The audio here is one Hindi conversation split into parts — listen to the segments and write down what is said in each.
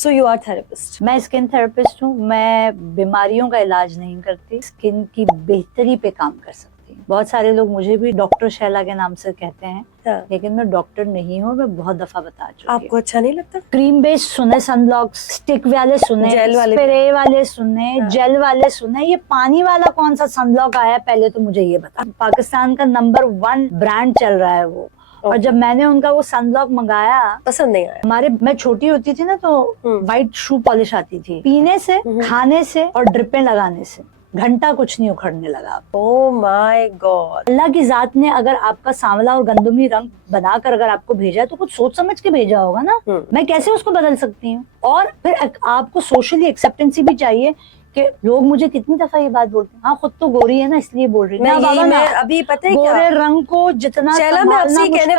So you are therapist? मैं स्किन थेरेपिस्ट हूँ। मैं बीमारियों का इलाज नहीं करती, स्किन की बेहतरी पे काम कर सकती हूँ। बहुत सारे लोग मुझे भी डॉक्टर शैला के नाम से कहते हैं, लेकिन मैं डॉक्टर नहीं हूँ। मैं बहुत दफा बता चुकी हूँ। आपको अच्छा नहीं लगता? क्रीम बेस्ड सुने, सनब्लॉक स्टिक वाले सुने, जेल वाले, स्प्रे वाले सुने, जेल वाले सुने। ये पानी वाला कौन सा सनब्लॉक आया पहले तो मुझे ये बता। पाकिस्तान का नंबर 1 ब्रांड चल रहा है वो। और जब मैंने उनका वो सनब्लॉक मंगाया, पसंद नहीं आया। मैं छोटी होती थी ना, तो व्हाइट शू पॉलिश आती थी। पीने से, खाने से और ड्रिपें लगाने से घंटा कुछ नहीं उखड़ने लगा। Oh my God. अल्लाह की जात ने अगर आपका सांवला और गंदमी रंग बनाकर अगर आपको भेजा है तो कुछ सोच समझ के भेजा होगा ना। मैं कैसे उसको बदल सकती हूँ? और फिर आपको सोशली एक्सेप्टेंसी भी चाहिए कि लोग मुझे कितनी दफा ये बात बोलते हैं, हाँ खुद तो गोरी है ना इसलिए बोल रही है। मैं अभी पता है गोरे रंग को जितना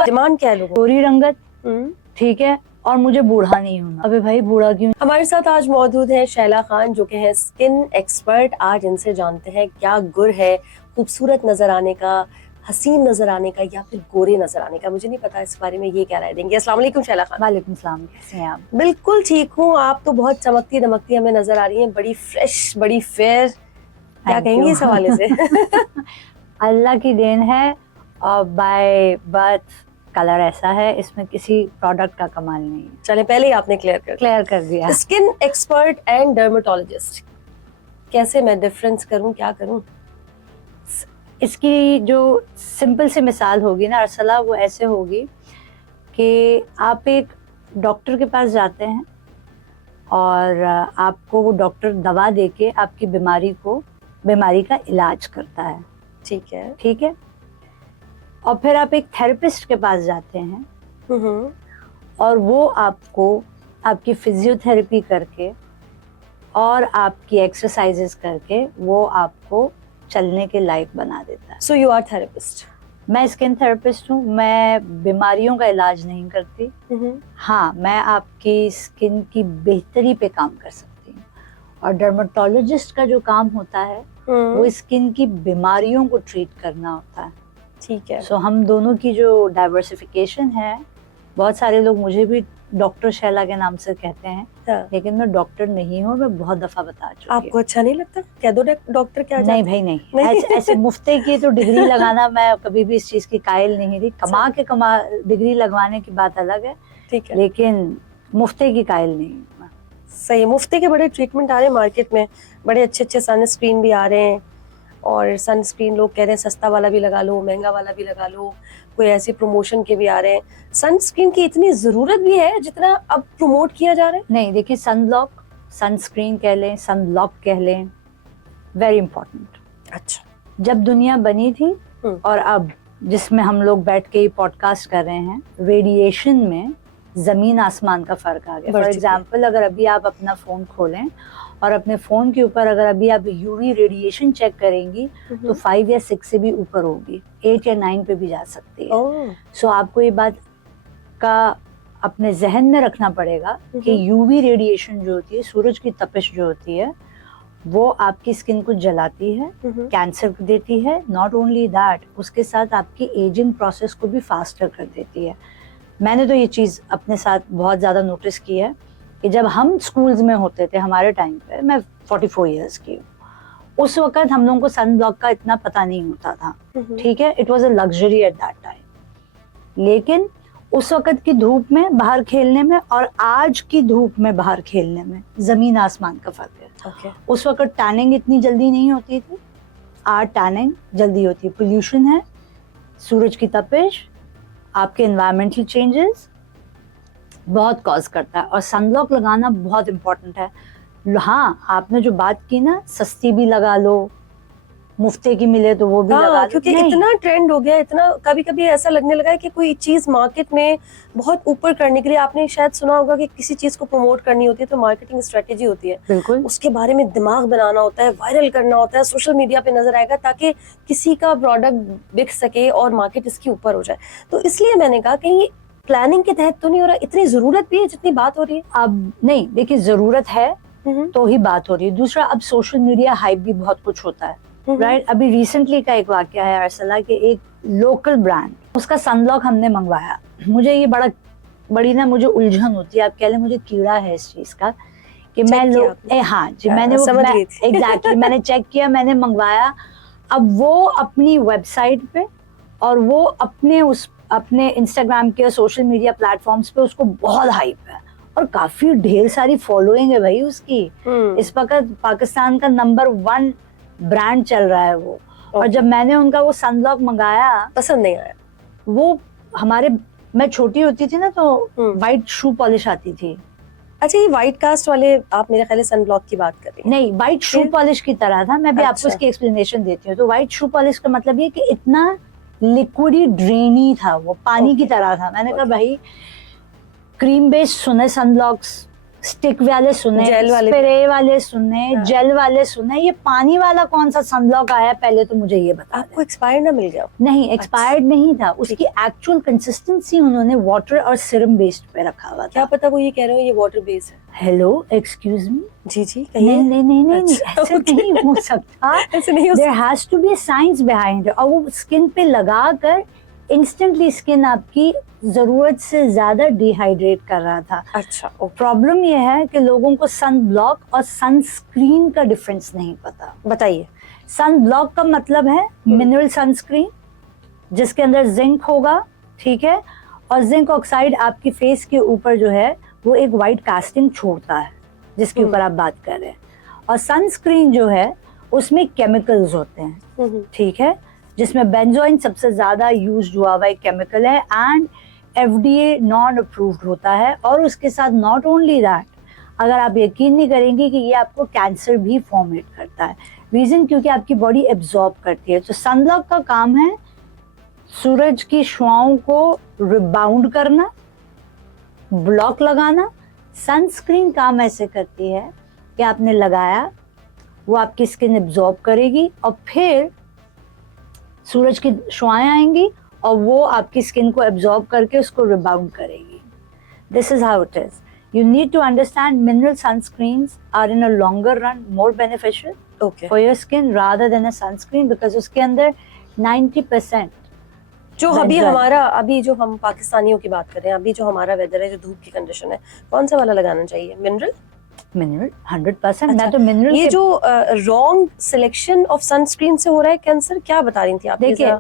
डिमांड क्या है लोगों, गोरी रंगत, ठीक है, और मुझे बूढ़ा नहीं होना। अबे भाई बूढ़ा क्यों? हमारे साथ आज मौजूद है शैला खान, जो कि है स्किन एक्सपर्ट। आज इनसे जानते हैं क्या गुर है खूबसूरत नजर आने का, हसीन नजर आने का, या फिर गोरे नजर आने का। मुझे नहीं पता इस बारे में ये क्या राय देंगे। अस्सलाम वालेकुम शैला खान। वालेकुम सलाम, कैसे हैं आप? बिल्कुल ठीक हूँ। आप तो बहुत चमकती दमकती हमें नजर आ रही हैं, बड़ी फ्रेश, बड़ी फेयर। क्या कहेंगे इस हवाले से? अल्लाह की देन है और बाय बर्थ कलर ऐसा है, इसमें किसी प्रोडक्ट का कमाल नहीं। चले पहले ही आपने क्लियर कर दिया। स्किन एक्सपर्ट एंड डर्मेटोलॉजिस्ट, कैसे मैं डिफरेंस करूं, क्या करूं? इसकी जो सिंपल सी मिसाल होगी ना अरसला, वो ऐसे होगी कि आप एक डॉक्टर के पास जाते हैं और आपको वो डॉक्टर दवा देके आपकी बीमारी का इलाज करता है। ठीक है, ठीक है। और फिर आप एक थेरेपिस्ट के पास जाते हैं और वो आपको आपकी फिजियोथेरेपी करके और आपकी एक्सरसाइजेस करके वो आपको चलने के लायक बना देता है। So you are therapist? मैं स्किन थेरेपिस्ट हूँ। मैं बीमारियों का इलाज नहीं करती। हाँ, मैं आपकी स्किन की बेहतरी पे काम कर सकती हूँ। और डर्मेटोलॉजिस्ट का जो काम होता है वो स्किन की बीमारियों को ट्रीट करना होता है। ठीक है। सो हम दोनों की जो डाइवर्सिफिकेशन है, बहुत सारे लोग मुझे भी डॉक्टर शैला के नाम से कहते हैं, लेकिन मैं डॉक्टर नहीं हूँ। मैं बहुत दफा बता चुकी हूँ। आपको अच्छा नहीं लगता? कह दो डॉक्टर क्या? नहीं भाई नहीं। ऐसे मुफ्ते की तो डिग्री लगाना, मैं कभी भी इस चीज की कायल नहीं थी। कमा डिग्री लगवाने की बात अलग है, ठीक है, लेकिन मुफ्ते की कायल नहीं। सही। मुफ्ते के बड़े ट्रीटमेंट आ रहे हैं मार्केट में, बड़े अच्छे सनस्क्रीन भी आ रहे हैं। और सनस्क्रीन लोग कह रहे हैं सस्ता वाला भी लगा लो, महंगा वाला भी लगा लो, कोई ऐसे प्रमोशन के भी आ रहे हैं। सनस्क्रीन की इतनी जरूरत भी है जितना अब प्रमोट किया जा रहा है? नहीं, देखिए, सनस्क्रीन कह लें, सनब्लॉक कह लें, वेरी इंपॉर्टेंट। अच्छा। जब दुनिया बनी थी और अब जिसमें हम लोग बैठ के पॉडकास्ट कर रहे हैं, रेडिएशन में जमीन आसमान का फर्क आ गया। फॉर एग्जाम्पल, अगर अभी आप अपना फोन खोलें और अपने फोन के ऊपर अगर अभी आप यूवी रेडिएशन चेक करेंगी तो 5 या 6 से भी ऊपर होगी, 8 या 9 पे भी जा सकती है। सो आपको ये बात का अपने जहन में रखना पड़ेगा कि यूवी रेडिएशन जो होती है, सूरज की तपिश जो होती है, वो आपकी स्किन को जलाती है, कैंसर देती है। नॉट ओनली दैट, उसके साथ आपकी एजिंग प्रोसेस को भी फास्टर कर देती है। मैंने तो ये चीज़ अपने साथ बहुत ज़्यादा नोटिस की है कि जब हम स्कूल्स में होते थे, हमारे टाइम पे, मैं 44 इयर्स की हूँ, उस वक्त हम लोगों को सन ब्लॉक का इतना पता नहीं होता था। ठीक है, it was a luxury at that time. लेकिन उस वक्त की धूप में बाहर खेलने में और आज की धूप में बाहर खेलने में जमीन आसमान का फर्क है। उस वक्त टैनिंग इतनी जल्दी नहीं होती थी, आज टैनिंग जल्दी होती है। पोल्यूशन है, सूरज की तपिश, आपके एनवायरमेंटल चेंजेस बहुत कॉज करता है। और सनब्लॉक लगाना बहुत इंपॉर्टेंट है। हाँ, आपने जो बात की ना, सस्ती भी लगा लो, मुफ्ते की मिले तो वो भी लगा लो, क्योंकि इतना ट्रेंड हो गया, इतना कभी कभी ऐसा लगने लगा है कि कोई चीज मार्केट में बहुत ऊपर करने के लिए, आपने शायद सुना होगा कि किसी चीज को प्रमोट करनी होती है तो मार्केटिंग स्ट्रेटेजी होती है। बिल्कुल, उसके बारे में दिमाग बनाना होता है, वायरल करना होता है, सोशल मीडिया पे नजर आएगा ताकि किसी का प्रोडक्ट बिक सके और मार्केट इसके ऊपर हो जाए। तो इसलिए मैंने कहा कहीं प्लानिंग के तहत तो नहीं हो रहा, इतनी जरूरत भी है जितनी बात हो रही है? अब नहीं, देखिए, जरूरत है तो ही बात हो रही है। दूसरा, अब सोशल मीडिया हाइप भी बहुत कुछ होता है, राइट? अभी रिसेंटली का एक वाकया है अरसला के, एक लोकल ब्रांड, उसका सनब्लॉक हमने मंगवाया। मुझे ये बड़ा बड़ी ना मुझे उलझन होती है, आप कह लें मुझे कीड़ा है इस चीज का कि मैं लोग हाँ जी, मैंने वो समझ गई थी। एग्जैक्टली मैंने चेक किया, मैंने मंगवाया। अब वो अपनी वेबसाइट पे और वो अपने इंस्टाग्राम के सोशल मीडिया प्लेटफॉर्म्स पे उसको बहुत हाइप है और काफी ढेर सारी फॉलोइंग है भाई उसकी। इस वक्त पाकिस्तान का नंबर 1 ब्रांड चल रहा है वो। और जब मैंने उनका वो सनब्लॉक मंगाया, पसंद नहीं आया। वो मैं छोटी होती थी ना तो व्हाइट शू पॉलिश आती थी। अच्छा, ये व्हाइट कास्ट वाले आप मेरे ख्याल सन ब्लॉक की बात कर रही हैं? नहीं, व्हाइट शू पॉलिश की तरह था। मैं भी आपको अच्छा। इसकी एक्सप्लेनेशन देती हूँ। तो व्हाइट शू पॉलिश का मतलब ये कि इतना लिक्विडी ड्रेनी था, वो पानी की तरह था। मैंने कहा भाई क्रीम बेस्ड सुने सनब्लॉक्स, स्टिक वाले सुने, स्प्रे वाले सुने, जेल वाले सुने, ये पानी वाला कौन सा सनब्लॉक आया पहले तो मुझे ये बता। आपको एक्सपायर्ड ना मिल गया? नहीं, एक्सपायर्ड नहीं था। उसकी एक्चुअल कंसिस्टेंसी उन्होंने वाटर और सिरम बेस्ड पे रखा हुआ था। क्या पता वो ये कह रहे हो ये वाटर बेस्ड है? Hello, excuse me. जी जी कहिए। नहीं, ऐसे नहीं हो सकता। ऐसे नहीं हो सकता। There has to be a science behind it। और वो स्किन पे लगा कर इंस्टेंटली स्किन आपकी जरूरत से ज्यादा डिहाइड्रेट कर रहा था। अच्छा। प्रॉब्लम ये है कि लोगों को सन ब्लॉक और सनस्क्रीन का डिफरेंस नहीं पता। बताइए। सन ब्लॉक का मतलब है मिनरल सनस्क्रीन जिसके अंदर जिंक होगा, ठीक है, और जिंक ऑक्साइड आपकी फेस के ऊपर जो है वो एक वाइट कास्टिंग छोड़ता है जिसके ऊपर आप बात कर रहे हैं। और सनस्क्रीन जो है उसमें केमिकल्स होते हैं, ठीक है, जिसमें बेंजोइन सबसे ज्यादा यूज हुआ हुआ एक केमिकल है एंड FDA नॉन अप्रूव्ड होता है। और उसके साथ नॉट ओनली दैट, अगर आप यकीन नहीं करेंगे कि ये आपको कैंसर भी फॉर्मेट करता है। रीजन क्योंकि आपकी बॉडी एब्जॉर्ब करती है। तो सनब्लॉक का काम है सूरज की शुआओं को रिबाउंड करना, ब्लॉक लगाना। सनस्क्रीन काम ऐसे करती है कि आपने लगाया, वो आपकी स्किन एब्जॉर्ब करेगी और फिर सूरज की शुआएं आएंगी और वो आपकी स्किन को एब्जॉर्ब करके उसको रिबाउंड करेगी। This is how it is. You need to understand mineral sunscreens are in a longer run more beneficial for your skin rather than a sunscreen because उसके अंदर 90% जो अभी जो हम पाकिस्तानियों की बात कर रहे हैं, अभी जो हमारा वेदर है, जो धूप की कंडीशन है, कौन सा वाला लगाना चाहिए? मिनरल 100%। मैं तो मिनरल ये जो रॉन्ग सिलेक्शन ऑफ सनस्क्रीन से हो रहा है कैंसर, क्या बता रही थी आप? देखिए,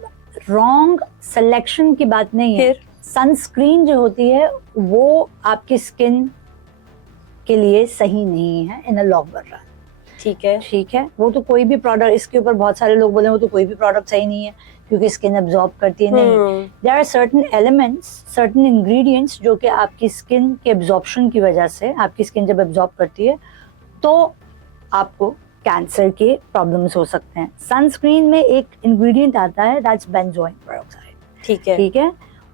रॉन्ग सिलेक्शन की बात नहीं है। सनस्क्रीन जो होती है वो आपकी स्किन के लिए सही नहीं है इन अ लॉन्गर रन। ठीक है, वो तो कोई भी प्रोडक्ट, इसके ऊपर बहुत सारे लोग बोले वो तो कोई भी प्रोडक्ट सही नहीं है क्योंकि स्किन एब्जॉर्ब करती है। नहीं, there are certain elements, certain ingredients जो कि आपकी स्किन के एब्जॉर्प्शन की वजह से, आपकी स्किन जब एब्जॉर्ब करती है तो आपको कैंसर के प्रॉब्लम्स हो सकते हैं। सनस्क्रीन में एक इंग्रेडिएंट आता है दैट्स बेंजोइन पेरोक्साइड। ठीक है,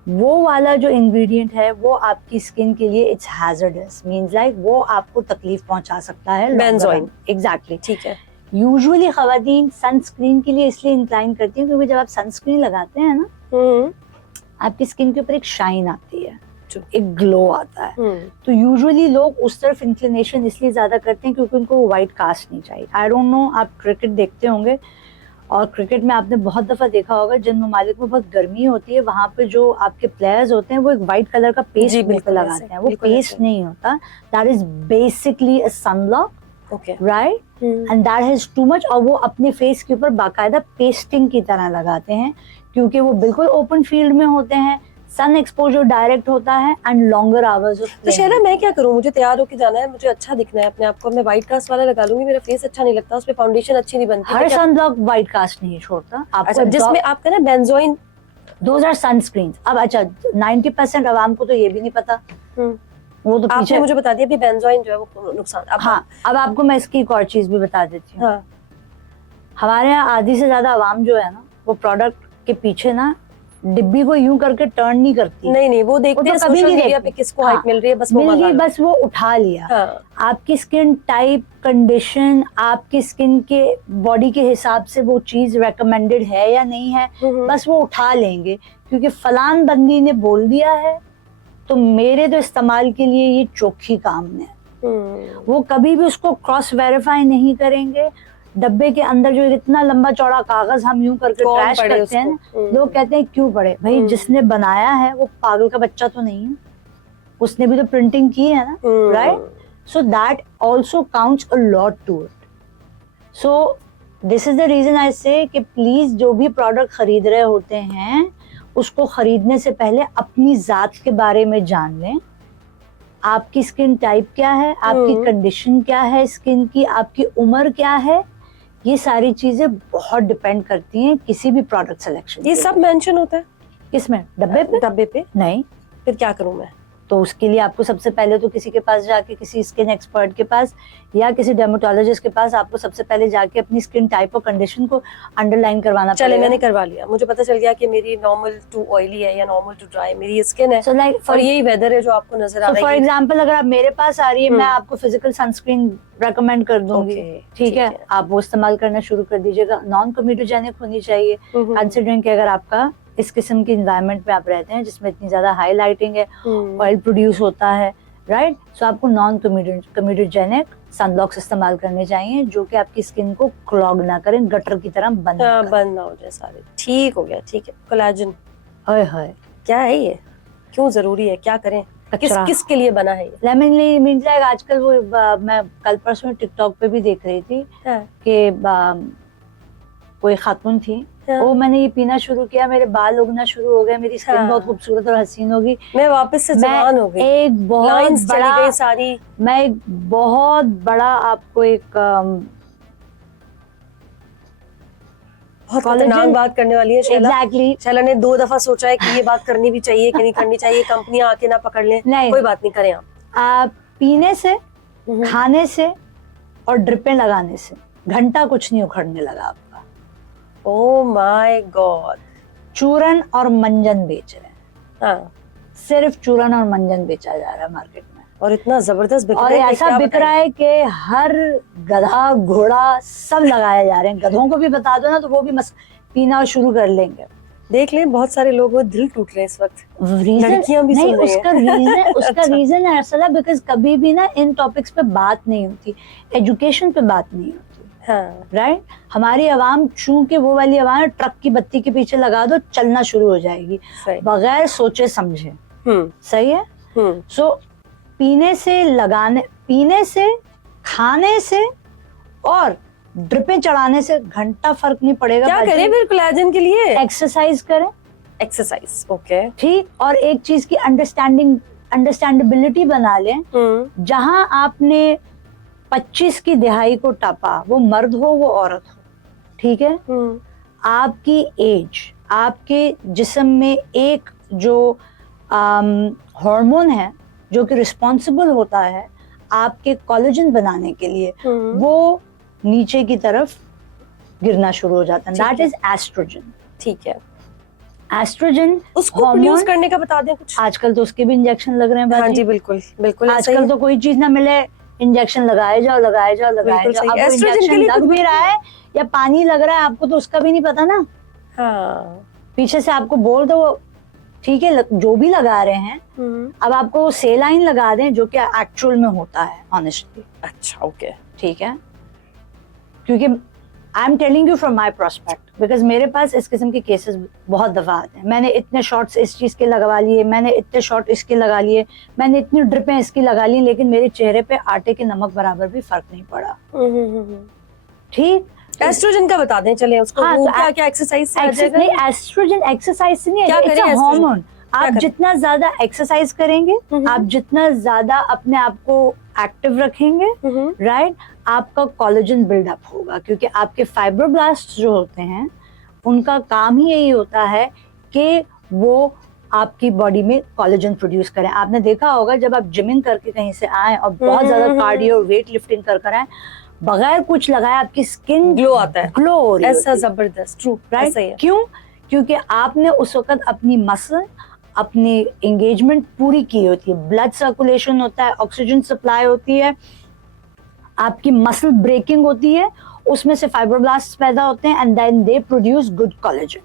वो वाला जो इंग्रेडिएंट है वो आपकी स्किन के लिए इट्स हैजर्डस, मींस लाइक वो आपको तकलीफ पहुंचा सकता है। Benzoin, exactly. ठीक है, यूजुअली खवातीन सनस्क्रीन के लिए इसलिए इंक्लाइन करती हैं क्योंकि जब आप सनस्क्रीन लगाते हैं ना, आपकी स्किन के ऊपर एक शाइन आती है, एक ग्लो आता है। तो यूजुअली लोग उस तरफ इंक्लिनेशन इसलिए ज्यादा करते हैं क्योंकि उनको वो व्हाइट कास्ट नहीं चाहिए। आई डोंट नो, आप क्रिकेट देखते होंगे और क्रिकेट में आपने बहुत दफा देखा होगा जिन ममालिक में बहुत गर्मी होती है वहां पे जो आपके प्लेयर्स होते हैं वो एक व्हाइट कलर का पेस्ट बिल्कुल लगाते हैं। वो पेस्ट नहीं होता, that is basically a sunblock, right, and that has too much. और वो अपने फेस के ऊपर बाकायदा पेस्टिंग की तरह लगाते हैं क्योंकि वो बिल्कुल ओपन फील्ड में होते हैं, सन एक्सपोजर डायरेक्ट होता है एंड लॉन्गर आवर्स। तो शहरा, मैं क्या करूं? मुझे तैयार होके जाना है, मुझे अच्छा दिखना है अपने आप को, मैं व्हाइट कास्ट वाला लगा लूंगी, मेरा फेस अच्छा नहीं लगता, उसपे फाउंडेशन अच्छी नहीं बनती। हर सनब्लॉक व्हाइट कास्ट नहीं छोड़ता आपको। अच्छा, जिसमें आपका ना बेंजोइन, दोज आर सनस्क्रीन। अब अच्छा, 90% आवाम को तो ये भी नहीं पता, वो तो आपने मुझे बता दिया भी बेंजोइन जो है वो नुकसान। हाँ, अब आपको मैं इसकी एक और चीज भी बता देती हूँ। हमारे यहाँ आधी से ज्यादा आवाम जो है ना, वो प्रोडक्ट के पीछे ना डिब्बी को यूं करके टर्न नहीं करती। नहीं, वो देखते हैं सोशल मीडिया पे किसको हाइप मिल रही है, बस मिल गई, बस वो उठा लिया। आपकी स्किन टाइप, कंडीशन, आपकी स्किन के बॉडी के हिसाब से वो चीज रेकमेंडेड है या नहीं है, बस वो उठा लेंगे क्योंकि फलान बंदी ने बोल दिया है तो मेरे तो इस्तेमाल के लिए ये चोखी काम है। वो कभी भी उसको क्रॉस वेरीफाई नहीं करेंगे। डब्बे के अंदर जो इतना लंबा चौड़ा कागज हम यूं करके ट्रैश करते हैं, लोग कहते हैं क्यों पड़े? भाई जिसने बनाया है वो पागल का बच्चा तो नहीं है। उसने भी तो प्रिंटिंग की है ना, right? So that also counts a lot to it. So this is the reason I say कि प्लीज जो भी प्रोडक्ट खरीद रहे होते हैं उसको खरीदने से पहले अपनी जात के बारे में जान लें. आपकी स्किन टाइप क्या है, आपकी कंडीशन क्या है स्किन की, आपकी उम्र क्या है, ये सारी चीजें बहुत डिपेंड करती हैं किसी भी प्रोडक्ट सिलेक्शन. ये सब मेंशन होता है किसमें? डब्बे पे? डब्बे पे नहीं. फिर क्या करूं मैं? तो उसके लिए आपको सबसे पहले तो किसी के पास जाके, किसी स्किन एक्सपर्ट के पास या किसी डर्मेटोलॉजिस्ट के पास आपको सबसे पहले जाके अपनी स्किन टाइप और कंडीशन को अंडरलाइन करवाना पड़ेगा. चले, मैंने करवा लिया, मुझे पता चल गया कि मेरी नॉर्मल टू ऑयली है या नॉर्मल टू ड्राई मेरी स्किन है. So like और यही वेदर है जो आपको नजर आ रहा है. फॉर एग्जांपल अगर आप मेरे पास आ रही है, मैं आपको फिजिकल सनस्क्रीन रेकमेंड कर दूंगी. ठीक है, आप वो इस्तेमाल करना शुरू कर दीजिएगा. नॉन कम्यूटोजेनिक होनी चाहिए, कंसिडरिंग कि अगर आपका इस किस्म की एनवायरनमेंट में आप रहते हैं जिसमें इतनी ज्यादा हाई लाइटिंग है, ऑयल प्रोड्यूस होता है, राइट? सो आपको नॉन कम्यूटोजेनिक सनब्लॉक्स इस्तेमाल करने चाहिए जो कि आपकी स्किन को क्लॉग ना करें, गटर की तरह बंद ना हो जाए सारे. ठीक हो गया, ठीक है. कोलेजन हाय हाय क्या है ये, क्यों जरूरी है, क्या करें, किसके लिए बना है ये? मीन्स लाइक आजकल वो मैं कल परसों टिकटॉक पे भी देख रही थी कि कोई खातून थी, वो मैंने ये पीना शुरू किया, मेरे बाल उगना शुरू हो गए, मेरी स्किन बहुत खूबसूरत और हसीन होगी, मैं वापस से जवान हो गई, एक बहुत बड़ा गई सारी. मैं एक बहुत बड़ा आपको एक बहुत खतरनाक बात करने वाली है शैला. Exactly. शैला ने 2 दफा सोचा है कि ये बात करनी भी चाहिए कि नहीं करनी चाहिए, कंपनियां आके ना पकड़ लें. नहीं, कोई बात नहीं, करें आप. पीने से, खाने से और ड्रिपें लगाने से घंटा कुछ नहीं उखड़ने लगा आपका. Oh my God. चूरन और मंजन बेच रहे हैं. हाँ, सिर्फ चूरन और मंजन बेचा जा रहा है मार्केट में, और इतना जबरदस्त बिक रहा है. और ऐसा बिक रहा है कि हर गधा घोड़ा सब लगाए जा रहे हैं. गधों को भी बता दो ना तो वो भी पीना शुरू कर लेंगे. देख लें, बहुत सारे लोग वो दिल टूट रहे हैं इस वक्त. रीजन भी नहीं, उसका उसका रीजन है असल, बिकॉज कभी भी ना इन टॉपिक्स पे बात नहीं होती, एजुकेशन पे बात नहीं होती. हाँ, राइट? हमारी आवाम चूंकि वो वाली आवाम है, ट्रक की बत्ती के पीछे लगा दो चलना शुरू हो जाएगी बगैर सोचे समझे. सही है. सो पीने से, खाने से और ड्रिपें चढ़ाने से घंटा फर्क नहीं पड़ेगा. क्या करें फिर कोलेजन के लिए? एक्सरसाइज करें. एक्सरसाइज, ओके, ठीक. और एक चीज की अंडरस्टैंडेबिलिटी बना लें. जहां आपने 25 की दिहाई को टपा, वो मर्द हो वो औरत हो, ठीक है, आपकी एज, आपके जिस्म में एक जो हार्मोन है जो कि रिस्पॉन्सिबल होता है आपके कोलेजन बनाने के लिए, वो नीचे की तरफ गिरना शुरू हो जाता है. That is estrogen. ठीक है. एस्ट्रोजन उसको प्रोड्यूस करने का बता दें कुछ. आजकल तो उसके भी इंजेक्शन लग रहे हैं. हाँ जी, बिल्कुल बिल्कुल. आजकल तो कोई चीज ना मिले, इंजेक्शन लगाए जाओ. अब इंजेक्शन लग भी रहा है या पानी लग रहा है आपको तो उसका भी नहीं पता ना. हाँ, पीछे से आपको बोल दो ठीक है, जो भी लगा रहे हैं, अब आपको सेलाइन लगा दें जो कि एक्चुअल में होता है ऑनेस्टली. अच्छा, ओके, ठीक है. क्योंकि I am telling you from my prospect, because मेरे पास इस किस्म के केसेस बहुत दफा आते हैं. मैंने इतने शॉट्स इस चीज के लगवा लिए, मैंने इतने शॉट इसके लगा लिए, मैंने इतनी ड्रिपें इसकी लगा ली, लेकिन मेरे चेहरे पे आटे के नमक बराबर भी फर्क नहीं पड़ा. ठीक. एस्ट्रोजन का बता दें चले उसको. हाँ, वो तो क्या क्या एक्सरसाइज से आ जाएगा? नहीं, एस्ट्रोजन एक्सरसाइज से नहीं है, क्या करें? हार्मोन. आप जितना ज्यादा एक्सरसाइज करेंगे, आप जितना ज्यादा अपने आप को एक्टिव रखेंगे, राइट, आपका कोलेजन बिल्डअप होगा. क्योंकि आपके फाइब्रोब्लास्ट जो होते हैं उनका काम ही यही होता है कि वो आपकी बॉडी में कोलेजन प्रोड्यूस करें. आपने देखा होगा जब आप जिमिंग करके कहीं से आए और बहुत ज्यादा कार्डियो वेट लिफ्टिंग कर आए, बगैर कुछ लगाए आपकी स्किन ग्लो आता है, ग्लो हो रही है. ऐसा जबरदस्त. True, right. क्यों? क्योंकि आपने उस वक्त अपनी मसल, अपनी एंगेजमेंट पूरी की होती है. ब्लड सर्कुलेशन होता है, ऑक्सीजन सप्लाई होती है, आपकी मसल ब्रेकिंग होती है, उसमें से फाइब्रोब्लास्ट पैदा होते हैं and then they produce good collagen.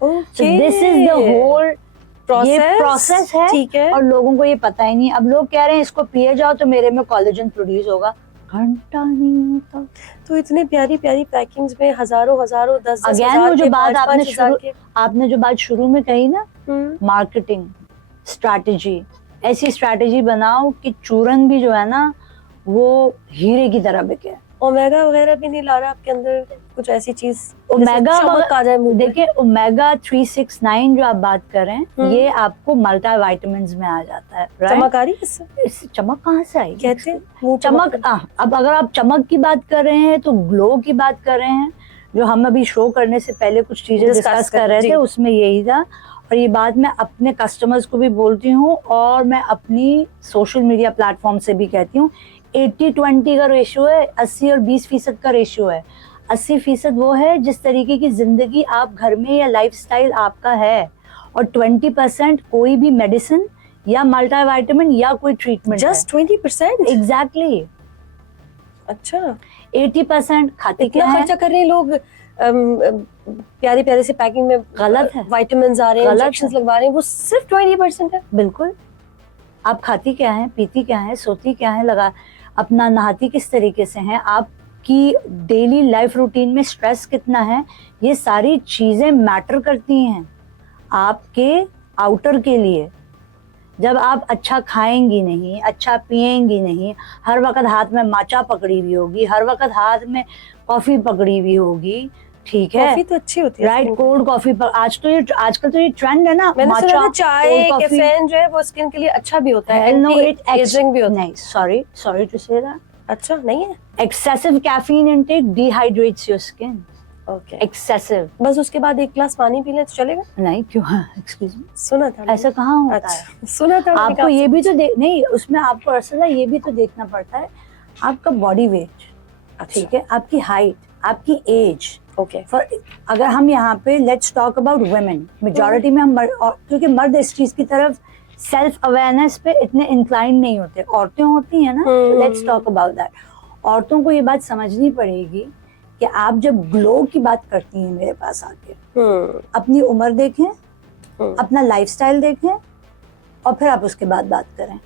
So this is the whole process है. ठीक है. और लोगों को ये पता ही नहीं. अब लोग कह रहे हैं इसको पिए जाओ तो मेरे में कोलेजन प्रोड्यूस होगा. घंटा नहीं होता. तो इतने प्यारी प्यारी पैकिंग्स में हजारों 10 अगेन वो जो बात आपने जो बात शुरू में कही ना, मार्केटिंग स्ट्रैटेजी, ऐसी स्ट्रैटेजी बनाओ कि चूरन भी जो है ना वो हीरे की तरह बिके। ओमेगा वगैरह भी नहीं ला रहा आपके अंदर, कुछ ऐसी चीज ओमेगा चमक आ जाए मुंह में? देखिए, ओमेगा 369 जो आप बात कर रहे हैं ये आपको मल्टी विटामिन्स में आ जाता है, right? चमक आ रही है इससे? इससे चमक कहाँ से आई? कहते हैं मुंह चमक अब अगर आप चमक की बात कर रहे हैं तो ग्लो की बात कर रहे हैं, जो हम अभी शो करने से पहले कुछ चीजें डिस्कस कर रहे थे उसमें यही था। और ये बात मैं अपने कस्टमर्स को भी बोलती हूँ और मैं अपनी सोशल मीडिया प्लेटफॉर्म से भी कहती हूँ, 80-20 का रेशियो है, 80 और 20% का रेशियो है। 80% वो है जिस तरीके की जिंदगी आप घर में या लाइफस्टाइल आपका है, और 20% कोई भी मेडिसिन या मल्टीविटामिन या कोई ट्रीटमेंट। जस्ट 20%? एग्जैक्टली। अच्छा, 80% खाते क्या है? खर्चा कर रहे हैं लोग, प्यारे प्यारे से पैकिंग में गलत है, विटामिन आ रहे हैं, इंजेक्शंस लगवा रहे हैं, वो सिर्फ 20% है। बिल्कुल। आप खाती क्या है, पीती क्या है, सोती क्या है, लगा अपना नहाती किस तरीके से हैं, आपकी डेली लाइफ रूटीन में स्ट्रेस कितना है, ये सारी चीजें मैटर करती हैं आपके आउटर के लिए। जब आप अच्छा खाएंगी नहीं, अच्छा पिएंगी नहीं, हर वक्त हाथ में माचा पकड़ी हुई होगी, हर वक्त हाथ में कॉफी पकड़ी हुई होगी, ठीक है, कॉफी तो अच्छी होती है, राइट, कोल्ड कॉफी पर आजकल तो ये ट्रेंड है ना, मैंने सुना था चाय कैफीन जो है वो स्किन के लिए अच्छा भी होता है, नो इट एजिंग भी होता है। नहीं, सॉरी टू से दैट। अच्छा नहीं है? Excessive caffeine intake dehydrates your skin. Okay, excessive. बस उसके बाद एक ग्लास पानी पी ले तो चलेगा? नहीं, क्यों? एक्सक्यूज मी, सुना था ऐसा कहाँ होता है? अच्छा, सुना था आपको ये भी तो नहीं, उसमें आपको असल ये भी तो देखना पड़ता है आपका बॉडी वेट, ठीक है, आपकी हाइट, आपकी एज। ओके, फॉर अगर हम यहाँ पे let's talk about women, majority में हम क्योंकि मर्द इस चीज की तरफ सेल्फ अवेयरनेस पे इतने इंक्लाइन नहीं होते, औरतें होती हैं ना, लेट्स टॉक अबाउट दैट। औरतों को ये बात समझनी पड़ेगी कि आप जब ग्लो की बात करती हैं मेरे पास आके, अपनी उम्र देखें, अपना लाइफस्टाइल देखें और फिर आप उसके बाद बात करें।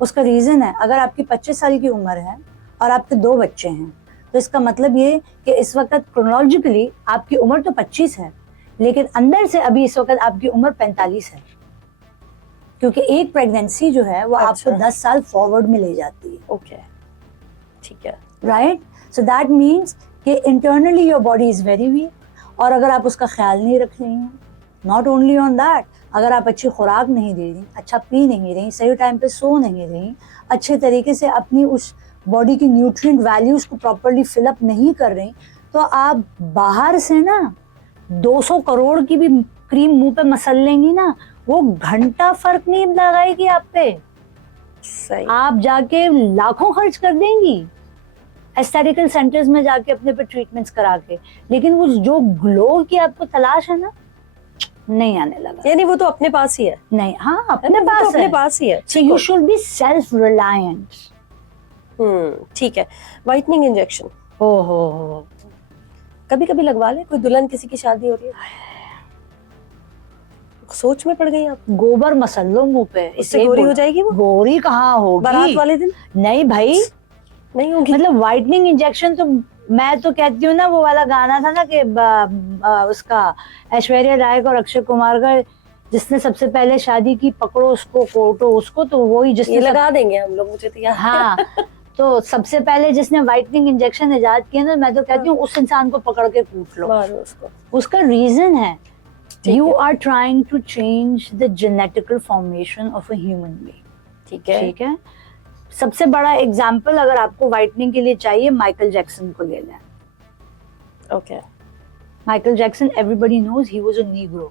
उसका रीजन है, अगर आपकी 25 साल की उम्र है और आपके 2 बच्चे हैं तो इसका मतलब ये कि इस वक्त क्रोनोलॉजिकली आपकी उम्र तो 25 है, लेकिन अंदर से अभी इस वक्त आपकी उम्र 45 है, क्योंकि एक प्रेगनेंसी जो है वो आपको 10 साल फॉरवर्ड में ले जाती है। ओके, ठीक है, राइट। सो दैट मीन्स कि internally your body is very weak, और अगर आप उसका ख्याल नहीं रख रही हैं, नॉट ओनली ऑन दैट, अगर आप अच्छी खुराक नहीं दे रही, अच्छा पी नहीं रही, सही टाइम पे सो नहीं रही, अच्छे तरीके से अपनी उस बॉडी की न्यूट्रिएंट वैल्यूज को प्रॉपर्ली फिलअप नहीं कर रही, तो आप बाहर से ना 200 करोड़ की भी क्रीम मुंह पे मसल लेंगी ना, वो घंटा फर्क नहीं लगाएगी आप पे। सही। आप जाके लाखों खर्च कर देंगी एस्थेटिकल सेंटर्स में जाके अपने पे ट्रीटमेंट्स करा के, लेकिन वो जो ग्लो की आपको तलाश है ना, नहीं आने लगा। यानी वो तो अपने पास ही है। नहीं, हाँ, अपने पास तो अपने पास ही है। So you should be self reliant. ठीक है। व्हाइटनिंग इंजेक्शन ओहो, कभी कभी लगवा ले, कोई दुल्हन किसी की शादी हो रही है, सोच में पड़ गई आप, गोबर मसल लो मुंह पे, इससे गोरी हो जाएगी वो? गोरी कहाँ होगी बारात वाले दिन? नहीं भाई, नहीं होगी। मतलब व्हाइटनिंग इंजेक्शन तो मैं तो कहती हूँ ना, वो वाला गाना था ना कि उसका ऐश्वर्या राय और अक्षय कुमार का, जिसने सबसे पहले शादी की, पकड़ो उसको कोटो उसको, तो वही जिसने लगा देंगे हम लोग, मुझे तो याद। हाँ, तो सबसे पहले जिसने व्हाइटनिंग इंजेक्शन इजाद किया ना, मैं तो कहती हूँ उस इंसान को पकड़ के कूट लो, मारो उसको। उसका रीजन है, you are trying to change the genetical formation of a human being। ठीक है, ठीक है। सबसे बड़ा एग्जाम्पल अगर आपको व्हाइटनिंग के लिए चाहिए, माइकल जैक्सन को ले लें। Okay, Michael Jackson, everybody knows he was a negro,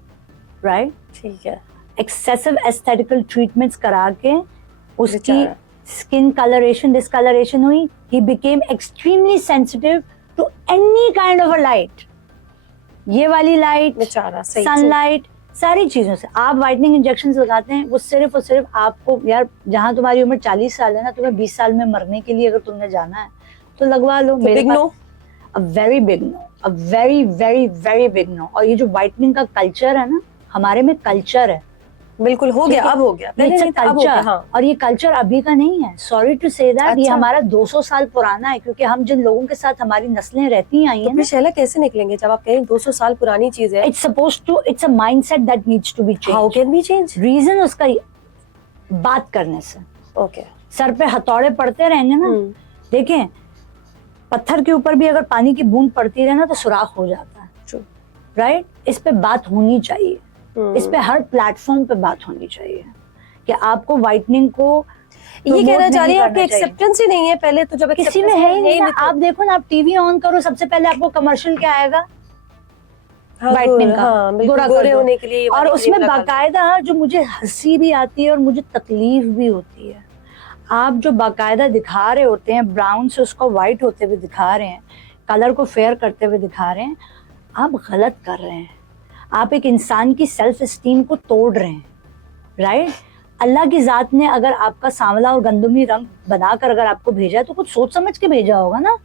right? ठीक है। एक्सेसिव एस्थेटिकल ट्रीटमेंट्स करा के उसकी स्किन कलरेशन, डिसकलरेशन हुई, he became extremely sensitive to any kind of a light। ये वाली लाइट, बेचारा, सनलाइट, सारी चीजों से। आप व्हाइटनिंग इंजेक्शन लगाते हैं, वो सिर्फ और सिर्फ आपको, यार जहां तुम्हारी उम्र 40 साल है ना, तुम्हें 20 साल में मरने के लिए अगर तुमने जाना है तो लगवा लो। Big no, a very big no, a very very very big no. और ये जो व्हाइटनिंग का कल्चर है ना, हमारे में कल्चर है, बिल्कुल हो गया, अब हो गया, पहले नहीं था, अब हो गया। हाँ। और ये कल्चर अभी का नहीं है, सॉरी टू से दैट, ये हमारा 200 साल पुराना है, क्योंकि हम जिन लोगों के साथ हमारी नस्लें रहती आई हैं, तो शैला कैसे निकलेंगे जब आप कहें 200 साल पुरानी चीज है? It's supposed to, it's a mindset that needs to be changed. How can be change? Reason उसका बात करने से। ओके। सर पे हथौड़े पड़ते रहेंगे ना, देखें पत्थर के ऊपर भी अगर पानी की बूंद पड़ती रहे ना तो सुराख हो जाता है, राइट? इस पे बात होनी चाहिए, इस पे हर प्लेटफॉर्म पे बात होनी चाहिए कि आपको वाइटनिंग को ये कहना चाह रही है आपकी एक्सेप्टेंस ही नहीं है पहले तो, जब किसी में है ही नहीं ना। आप देखो ना, आप टीवी ऑन करो सबसे पहले आपको कमर्शियल क्या आएगा, वाइटनिंग का, गोरे होने के लिए, और उसमें बाकायदा जो मुझे हंसी भी आती है और मुझे तकलीफ भी होती है, आप जो बाकायदा दिखा रहे होते हैं ब्राउन से उसको व्हाइट होते हुए दिखा रहे हैं, कलर को फेयर करते हुए दिखा रहे हैं, आप गलत कर रहे हैं। आप एक इंसान की सेल्फ एस्टीम को तोड़ रहे हैं, राइट? अल्लाह की जात ने अगर आपका सांवला और गंदमी रंग बनाकर अगर आपको भेजा है तो कुछ सोच समझ के भेजा होगा ना।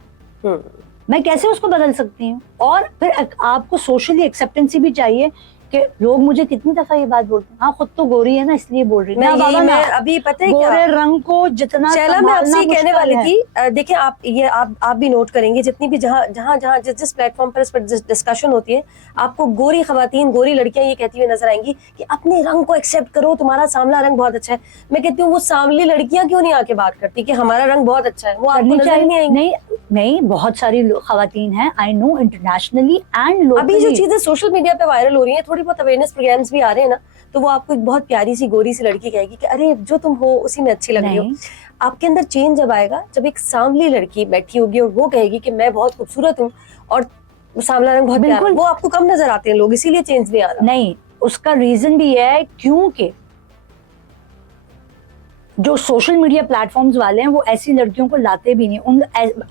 मैं कैसे उसको बदल सकती हूँ? और फिर आपको सोशली एक्सेप्टेंसी भी चाहिए कि लोग मुझे कितनी दफा ये बात बोलते हैं, हाँ खुद तो गोरी है ना इसलिए बोल रही है। मैं अभी पता है गोरे रंग को जितना शैला मैं आपसे कहने वाली थी, देखिए आप भी नोट करेंगे जितनी भी जहाँ जिस प्लेटफॉर्म पर इस पर डिस्कशन होती है, आपको गोरी खवातीन, गोरी लड़कियां ये कहती हुई नजर आएंगी कि अपने रंग को एक्सेप्ट करो, तुम्हारा सांवला रंग बहुत अच्छा है। मैं कहती हूँ वो सांवली लड़कियां क्यों नहीं आके बात करती कि हमारा रंग बहुत अच्छा है? वो आपको नजर नहीं आएंगी? नहीं, बहुत सारी खवातीन हैं, I know, internationally and locally. अभी जो चीजें सोशल मीडिया पे वायरल हो रही हैं, थोड़ी बहुत अवेयरनेस प्रोग्राम्स भी आ रहे हैं ना, तो वो आपको एक बहुत प्यारी सी गोरी सी लड़की कहेगी कि अरे जो तुम हो उसी में अच्छी लग रही हो। आपके अंदर चेंज जब आएगा, जब एक सांवली लड़की बैठी होगी और वो कहेगी कि मैं बहुत खूबसूरत हूँ और सांवला रंग बहुत प्यारा, वो आपको कम नजर आते हैं लोग, इसीलिए चेंज नहीं आ रहा। नहीं, उसका रीजन भी है क्योंकि जो सोशल मीडिया प्लेटफॉर्म्स वाले हैं वो ऐसी लड़कियों को लाते भी नहीं।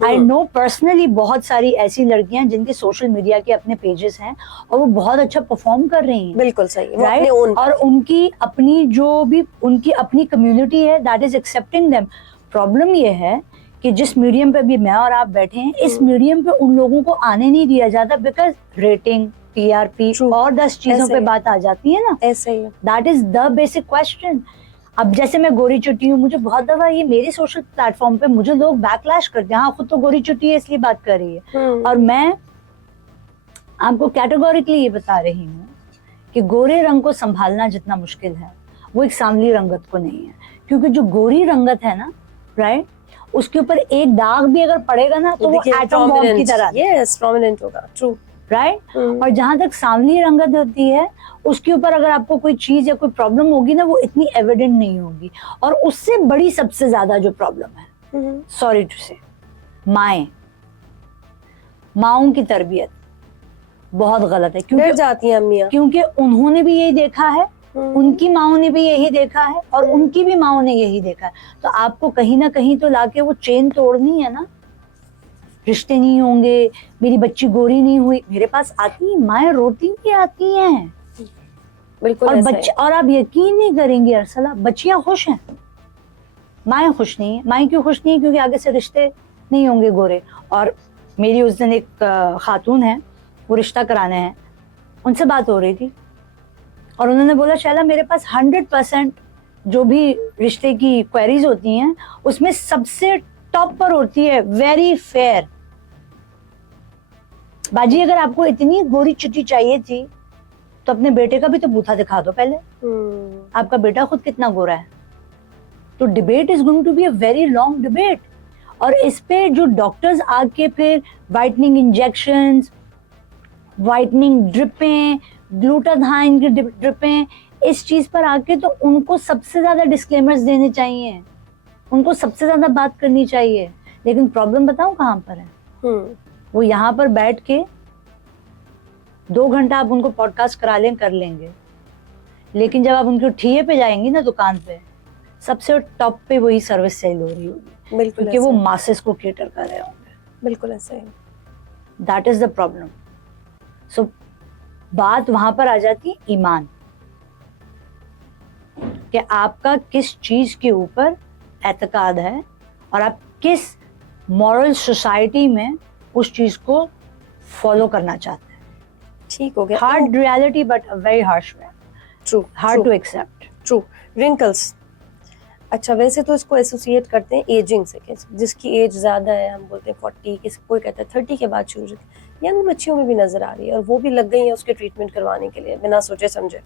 आई नो पर्सनली बहुत सारी ऐसी लड़कियां जिनके सोशल मीडिया के अपने पेजेस हैं और वो बहुत अच्छा परफॉर्म कर रही हैं। बिल्कुल सही, राइट? और उनकी अपनी जो भी उनकी अपनी कम्युनिटी है that is accepting them. Problem ये है कि जिस मीडियम पे भी मैं और आप बैठे हैं, इस मीडियम पे उन लोगों को आने नहीं दिया जाता बिकॉज रेटिंग, टीआरपी और 10 चीजों पे बात आ जाती है ना। ऐसे ही, that is the basic question. अब जैसे मैं गोरी चुट्टी हूँ, मुझे बहुत दफा ये मेरे सोशल प्लेटफॉर्म पे मुझे लोग बैकलैश करते हैं, हाँ खुद तो गोरी चुट्टी है इसलिए बात कर रही है। और मैं आपको कैटेगोरिकली ये बता रही हूँ कि गोरे रंग को संभालना जितना मुश्किल है वो एक सांवली रंगत को नहीं है, क्योंकि जो गोरी रंगत है ना, राइट, उसके ऊपर एक दाग भी अगर पड़ेगा ना तो वो एटम बॉम्ब की तरह प्रोमिनेंट होगा। True, right? और जहां तक सांवली रंगत होती है उसके ऊपर अगर आपको कोई चीज या कोई प्रॉब्लम होगी ना वो इतनी एविडेंट नहीं होगी। और उससे बड़ी सबसे ज्यादा जो प्रॉब्लम है, सॉरी टू से, माओं की तरबियत बहुत गलत है। क्योंकि डर जाती हैं अम्मियां, क्योंकि उन्होंने भी यही देखा है, उनकी माओं ने भी यही देखा है और उनकी भी माओं ने यही देखा है। तो आपको कहीं ना कहीं तो लाके वो चेन तोड़नी है ना। रिश्ते नहीं होंगे, मेरी बच्ची गोरी नहीं हुई, मेरे पास आती है माएँ रोती भी आती हैं। बिल्कुल। और बच्चे, और आप यकीन नहीं करेंगे अरसला, बच्चियां खुश हैं, माएँ खुश नहीं है। माएँ क्यों खुश नहीं है? क्योंकि आगे से रिश्ते नहीं होंगे गोरे। और मेरी उस दिन एक खातून है, वो रिश्ता कराने हैं, उनसे बात हो रही थी और उन्होंने बोला शैला मेरे पास 100% जो भी रिश्ते की क्वेरीज होती हैं उसमें सबसे टॉप पर होती है वेरी फेयर। बाजी अगर आपको इतनी गोरी चिट्टी चाहिए थी तो अपने बेटे का भी तो बूथा दिखा दो पहले। आपका बेटा खुद कितना गोरा है? तो debate is going to be a very long debate. और इस पे जो डॉक्टर्स आके फिर वाइटनिंग इंजेक्शंस, वाइटनिंग ड्रिपें, ग्लूटाथाइन की ड्रिपें, इस चीज पर आके तो उनको सबसे ज्यादा डिस्क्लेमर्स देने चाहिए, उनको सबसे ज्यादा बात करनी चाहिए। लेकिन प्रॉब्लम बताऊं कहां पर है? वो यहाँ पर बैठ के 2 घंटा आप उनको पॉडकास्ट करा लें, कर लेंगे, लेकिन जब आप उनके ठिये पे जाएंगी ना दुकान पे, सबसे टॉप पे वही सर्विस सेल हो रही होगी। बिल्कुल, क्योंकि वो मासेस को केटर कर रहे होंगे। बिल्कुल ऐसे ही। That is the problem. So बात वहां पर आ जाती है ईमान, कि आपका किस चीज के ऊपर एतकाद है और आप किस मॉरल सोसाइटी में उस चीज को फॉलो करना चाहते हैं। ठीक हो गया। Hard reality but a very harsh way. True, hard to accept. True. Wrinkles, अच्छा वैसे तो इसको एसोसिएट करते हैं एजिंग से, जिसकी एज ज्यादा है हम बोलते हैं 40, कोई कहता है 30 के बाद शुरू। यंग बच्चियों में भी नजर आ रही है और वो भी लग गई है उसके ट्रीटमेंट करवाने के लिए बिना सोचे समझे।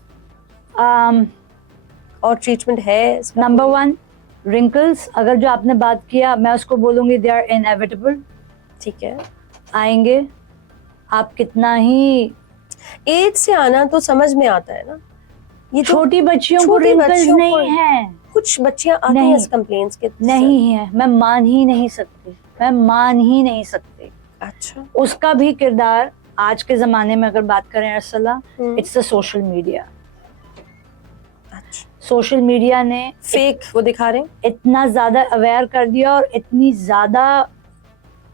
और ट्रीटमेंट है इसका? नंबर 1 रिंकल्स, अगर जो आपने बात किया, मैं उसको बोलूंगी दे आर इनएविटेबल, ठीक है। आएंगे। आप कितना ही एज से आना तो समझ में आता है ना, ये तो छोटी बच्चियों को छोटी रिंकल्स बच्चियों नहीं को- है, कुछ बच्चियां आती नहीं। हैं इस कंप्लेंट्स के। नहीं है, मैं मान ही नहीं सकती, मैं मान ही नहीं सकती। अच्छा। उसका भी किरदार आज के जमाने में अगर बात करें Arsala, it's the social media. अच्छा, सोशल मीडिया ने फेक वो दिखा रहे हैं। इतना ज्यादा अवेयर कर दिया और इतनी ज्यादा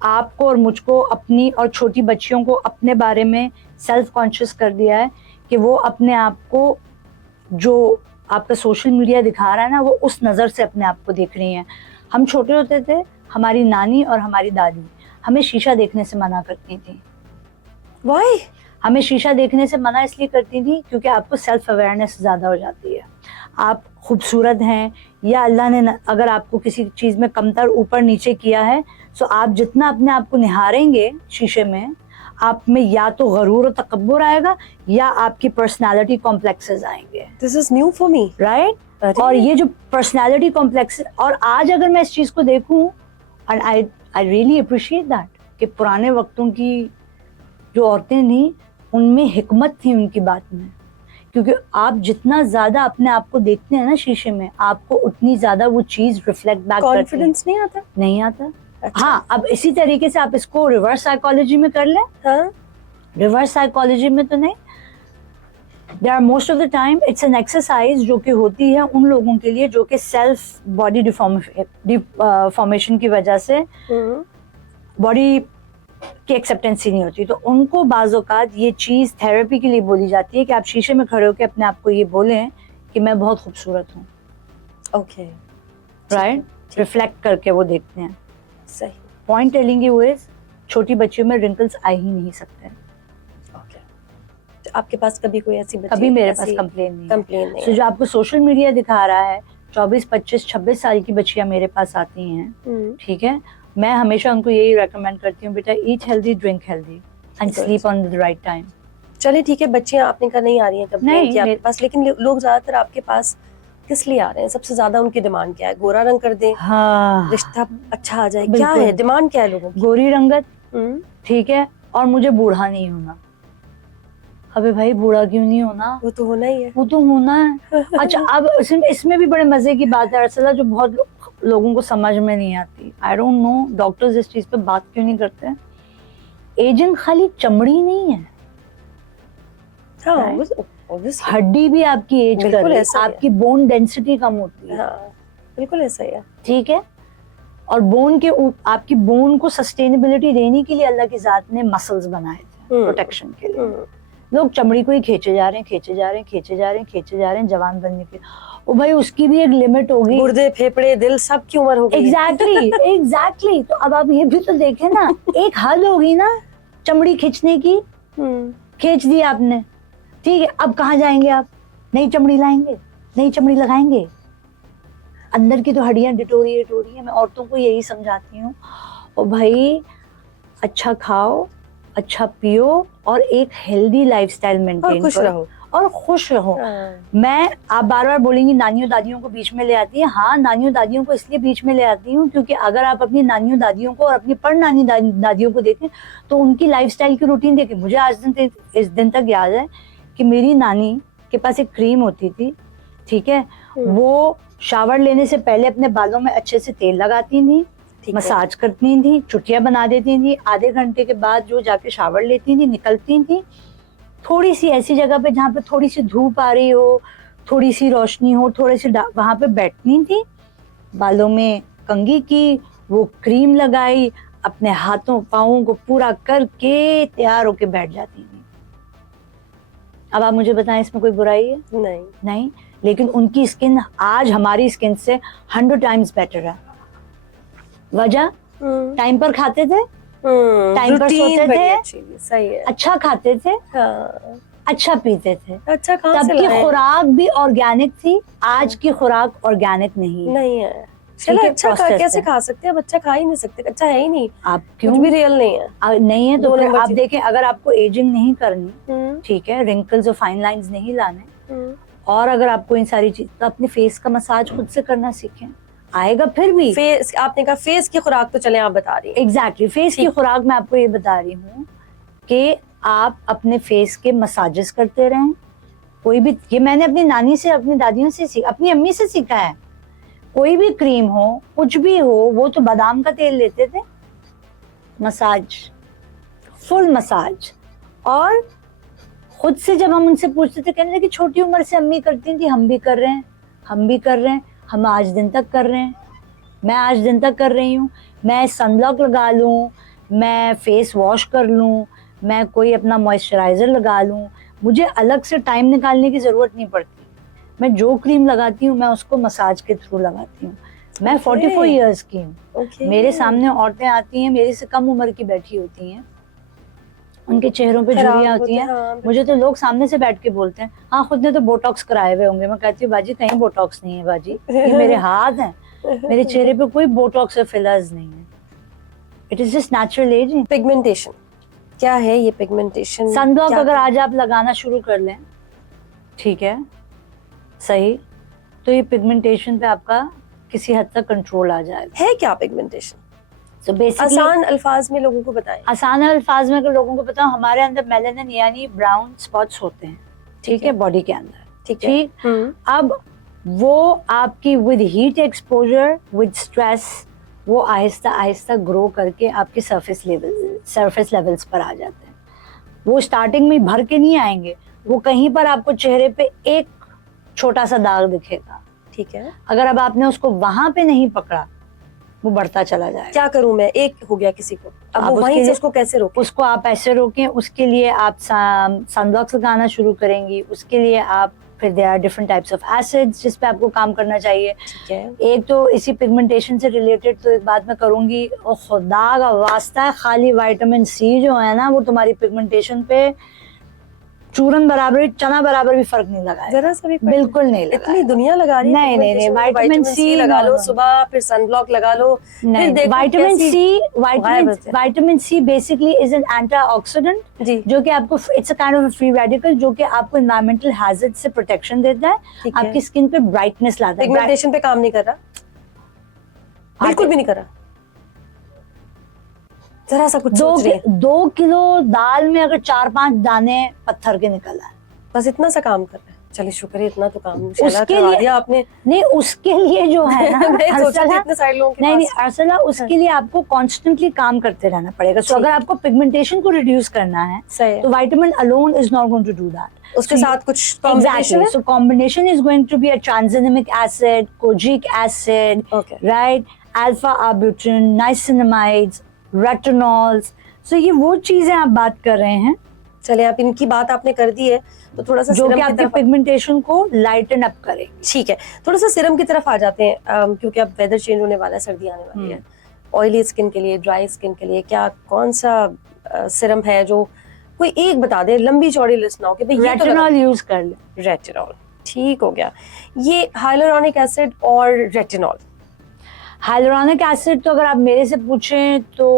आपको और मुझको अपनी और छोटी बच्चियों को अपने बारे में सेल्फ कॉन्शियस कर दिया है कि वो अपने आप को, जो आपका सोशल मीडिया दिखा रहा है ना, वो उस नज़र से अपने आप को देख रही हैं। हम छोटे होते थे, हमारी नानी और हमारी दादी हमें शीशा देखने से मना करती थी। वाई? हमें शीशा देखने से मना इसलिए करती थी क्योंकि आपको सेल्फ अवेयरनेस ज़्यादा हो जाती है। आप खूबसूरत हैं या अल्लाह ने अगर आपको किसी चीज़ में कमतर ऊपर नीचे किया है, तो आप जितना अपने आप को निहारेंगे शीशे में, आप में या तो गरूर और तकब्बुर आएगा या आपकी पर्सनालिटी कॉम्प्लेक्सेस आएंगे। This is new for me. Right. और ये जो पर्सनालिटी कॉम्प्लेक्स, और आज अगर मैं इस चीज़ को देखूं, and I really appreciate that, कि पुराने वक्तों की जो औरतें थी उनमें हिकमत थी उनकी बात में, क्योंकि आप जितना ज्यादा अपने आप को देखते हैं ना शीशे में, आपको उतनी ज्यादा वो चीज रिफ्लेक्ट बैक करती है। कॉन्फिडेंस नहीं आता? नहीं आता। अच्छा। हाँ, अब इसी तरीके से आप इसको रिवर्स साइकोलॉजी में कर लें। हाँ? रिवर्स साइकोलॉजी में तो नहीं, there are most of the time it's an exercise जो कि होती है उन लोगों के लिए जो कि सेल्फ बॉडी डिफॉर्मेशन की वजह से बॉडी की एक्सेप्टेंस ही नहीं होती, तो उनको बाज़ औक़ात ये चीज़ थेरेपी के लिए बोली जाती है कि आप शीशे में खड़े होकर अपने आप को ये बोलें कि मैं बहुत खूबसूरत हूँ। ओके। राइट। रिफ्लेक्ट करके वो देखते हैं। सही। पॉइंट टेलिंग यू इज, छोटी बच्चियों में रिंकल्स आ ही नहीं सकते। ओके। तो आपके पास कभी कोई ऐसी बच्ची? कभी मेरे पास कंप्लेन नहीं कंप्लेन नहीं है। जो आपको सोशल मीडिया दिखा रहा है, 24, 25, 26 साल की बच्चियां मेरे पास आती हैं, ठीक है, मैं हमेशा उनको यही रेकमेंड करती हूँ, बेटा eat healthy, drink healthy and sleep on the right time. चलिए ठीक है, बच्चियां आपने कहा नहीं आ रही हैं कंप्लेन की आपके पास, लेकिन लोग ज्यादातर आपके पास किस लिए आ रहे हैं? सबसे ज्यादा उनकी डिमांड क्या है? गोरा रंग कर दें, हाँ, रिश्ता अच्छा आ जाए, क्या है डिमांड? क्या है लोगों की? गोरी रंगत, ठीक है, और मुझे बूढ़ा नहीं होना। अबे भाई, बूढ़ा क्यों नहीं होना? वो तो होना ही है। वो तो होना है। अच्छा, अब इसमें भी बड़े मजे की बात है अरसला, जो बहुत लोगों को समझ में नहीं आती। आई डोंट नो डॉक्टर्स इस चीज पे बात क्यों नहीं करते। एजिंग खाली चमड़ी नहीं है, हाँ, हड्डी भी आपकी एज कर रही है, आपकी बोन डेंसिटी कम होती है। हाँ, बिल्कुल ऐसा ही है। ठीक है, और बोन के आपकी बोन को सस्टेनेबिलिटी देने के लिए अल्लाह की जात ने मसल्स बनाए थे प्रोटेक्शन के लिए। लोग चमड़ी को ही खींचे जा रहे हैं, खींचे जा रहे हैं, खींचे जा रहे हैं, खींचे जा रहे हैं जवान बनने के। ओ भाई, उसकी भी एक लिमिट होगी। गुर्दे, फेफड़े, दिल, सब की उम्र होगी। एग्जैक्टली। तो अब आप ये भी तो देखें ना, एक हद होगी ना चमड़ी खींचने की। खींच दी आपने, ठीक है, अब कहाँ जाएंगे आप? नई चमड़ी लाएंगे, नई चमड़ी लगाएंगे। अंदर की तो हड्डियां डिटोरी है। मैं औरतों को यही समझाती हूँ, और भाई अच्छा खाओ, अच्छा पियो और एक हेल्दी लाइफस्टाइल मेंटेन करो और खुश रहो। मैं, आप बार बार बोलेंगी नानियों दादियों को बीच में ले आती है। हाँ, नानियों दादियों को इसलिए बीच में ले आती हूँ क्योंकि अगर आप अपनी नानियों दादियों को और अपनी परनानी दादियों को देखें तो उनकी लाइफस्टाइल की रूटीन देखें। मुझे आज इस दिन तक याद है कि मेरी नानी के पास एक क्रीम होती थी, ठीक है, वो शावर लेने से पहले अपने बालों में अच्छे से तेल लगाती थी, मसाज करती थी, चुटियां बना देती थी। आधे घंटे के बाद जो जाके शावर लेती थी, निकलती थी, थोड़ी सी ऐसी जगह पे जहाँ पे थोड़ी सी धूप आ रही हो, थोड़ी सी रोशनी हो, थोड़ी सी वहां पे बैठनी थी, बालों में कंघी की, वो क्रीम लगाई, अपने हाथों पाँवों को पूरा करके तैयार होके बैठ जाती थी। अब आप मुझे बताएं, इसमें कोई बुराई है? नहीं। लेकिन उनकी स्किन आज हमारी स्किन से 100 टाइम्स बेटर है। वजह, टाइम पर खाते थे, टाइम पर सोते थे, सही है, अच्छा खाते थे, हाँ, अच्छा पीते थे। अच्छा तब की खुराक भी ऑर्गेनिक थी, आज की खुराक ऑर्गेनिक नहीं है। चलो, अच्छा कैसे खा सकते हैं? बच्चा खा ही नहीं सकते, अच्छा है ही नहीं। आप क्यों भी रियल नहीं है? नहीं है तो फिर आप देखें, अगर आपको एजिंग नहीं करनी, ठीक है, रिंकल्स और फाइन लाइंस नहीं लाने, और अगर आपको इन सारी चीज, तो अपने फेस का मसाज खुद से करना सीखें, आएगा फिर भी। फेस, आपने कहा फेस की खुराक तो चले आप बता रही हैं। एग्जैक्टली, फेस की खुराक मैं आपको ये बता रही हूँ कि आप अपने फेस के मसाजेस करते रहें। कोई भी, ये मैंने अपनी नानी से, अपनी दादियों से अपनी अम्मी से सीखा है। कोई भी क्रीम हो, कुछ भी हो, वो तो बादाम का तेल लेते थे, मसाज, फुल मसाज। और खुद से जब हम उनसे पूछते थे, कहने थे कि छोटी उम्र से अम्मी करती थी, हम भी कर रहे हैं, हम भी कर रहे हैं, हम आज दिन तक कर रहे हैं, मैं आज दिन तक कर रही हूँ। मैं सनब्लॉक लगा लूँ, मैं फेस वॉश कर लूँ, मैं कोई अपना मॉइस्चराइजर लगा लूँ, मुझे अलग से टाइम निकालने की जरूरत नहीं पड़ती। मैं जो क्रीम लगाती हूँ मैं उसको मसाज के थ्रू लगाती हूँ। मैं 44 इयर्स की हूँ। मेरे सामने औरतें आती हैं, मेरे से कम उम्र की बैठी होती हैं, उनके चेहरों पे झुर्रियां होती हैं। हाँ, मुझे तो लोग सामने से बैठ के बोलते हैं, हाँ खुद ने तो बोटॉक्स कराए हुए होंगे। मैं कहती हूँ बाजी कहीं बोटॉक्स नहीं है बाजी, ये मेरे हाथ हैं, मेरे चेहरे पे कोई बोटॉक्स और फिलर्स नहीं है। It is just natural ageing. Pigmentation क्या है ये? पिगमेंटेशन, सनब्लॉक अगर आज आप लगाना शुरू कर लें, ठीक है, सही, तो ये पिगमेंटेशन पे आपका किसी हद तक कंट्रोल आ जाएगा। है क्या पिगमेंटेशन? तो बेसिकली आसान अल्फाज में लोगों को बताएं। आसान अल्फाज में अगर लोगों को बताऊं, हमारे अंदर मेलानिन यानी ब्राउन स्पॉट्स होते हैं, ठीक है, बॉडी के अंदर, ठीक है। ठीक। अब वो आपकी with heat exposure, with stress, वो आहिस्ता आहिस्ता ग्रो करके आपके सरफेस लेवल्स पर आ जाते हैं। वो स्टार्टिंग में भर के नहीं आएंगे, वो कहीं पर आपको चेहरे पे एक छोटा सा दाग दिखेगा, ठीक है। अगर अब आपने उसको वहां पे नहीं पकड़ा, वो बढ़ता चला जाएगा। क्या करूं मैं? एक हो गया किसी को, अब आप वो वहीं उसके से लिए- उसको कैसे रोकें? उसको आप ऐसे रोकें, उसके लिए आप सनब्लॉक्स लगाना शुरू करेंगी। उसके लिए आप फिर there are different types of acids जिस पे आपको काम करना चाहिए। ठीक है। एक तो इसी पिगमेंटेशन से रिलेटेड तो एक बात मैं करूंगी, और खुदा का वास्ता है, खाली विटामिन सी जो है ना, वो तुम्हारी पिगमेंटेशन पे चूरन बराबर, चना बराबर भी फर्क नहीं लगाएगा, जरा सा भी फर्क बिल्कुल नहीं इतनी लगाएगा। दुनिया लगा रही है। नहीं, नहीं, नहीं, pigmentation, विटामिन सी लगा लो no. सुबह, फिर सनब्लॉक लगा लो, फिर नहीं, देखो विटामिन कैसी सी, गायब होते हैं। Vitamin C basically is an antioxidant, जी, जो कि आपको, it's a kind of free radical, जो कि आपको एनवायरमेंटल हैजर्ड से प्रोटेक्शन देता है, ठीक है। आपकी स्किन पे ब्राइटनेस लाता है। पिगमेंटेशन पे काम नहीं कर रहा, बिल्कुल भी नहीं कर रहा। जरा सा कुछ सोच रही है। 2 किलो दाल में अगर 4-5 दाने पत्थर के निकल आए, बस इतना सा काम कर रहा है। चलिए शुक्र है, इतना तो काम शैला उसके करवा लिए- दिया आपने। नहीं उसके लिए जो है ना मैं सोचा अर्सला, इतने सारे लोगों के नहीं पास। अर्सला, उसके लिए आपको कॉन्स्टेंटली काम करते रहना पड़ेगा। सो ठीक। अगर आपको पिगमेंटेशन को रिड्यूस करना है, सही है। तो vitamin alone is not going to do that. उसके साथ कुछ कॉम्बिनेशन है। So combination is going to be a tranexamic acid, kojic acid, Okay. right? Alpha arbutin, niacinamides, retinols. So ये वो चीजें आप बात कर रहे हैं चलिए, आप इनकी बात आपने कर दी है, तो थोड़ा सा जो सीरम कि की आपके तरफ, पिगमेंटेशन को लाइटन अप करेंगे। ठीक है, थोड़ा सा सीरम की तरफ आ जाते हैं, क्योंकि अब वेदर चेंज होने वाला है, सर्दी आने वाली है। ऑयली स्किन के लिए, ड्राई स्किन के लिए क्या कौन सा सीरम है जो, कोई एक बता दे, लंबी चौड़ी लिस्ट ना हो कि भाई ये तो रेटिनॉल यूज कर ले। रेटिनॉल, ठीक हो गया। ये हाइलुरोनिक एसिड और रेटिनॉल, हाइलुरोनिक एसिड तो अगर आप मेरे से पूछें तो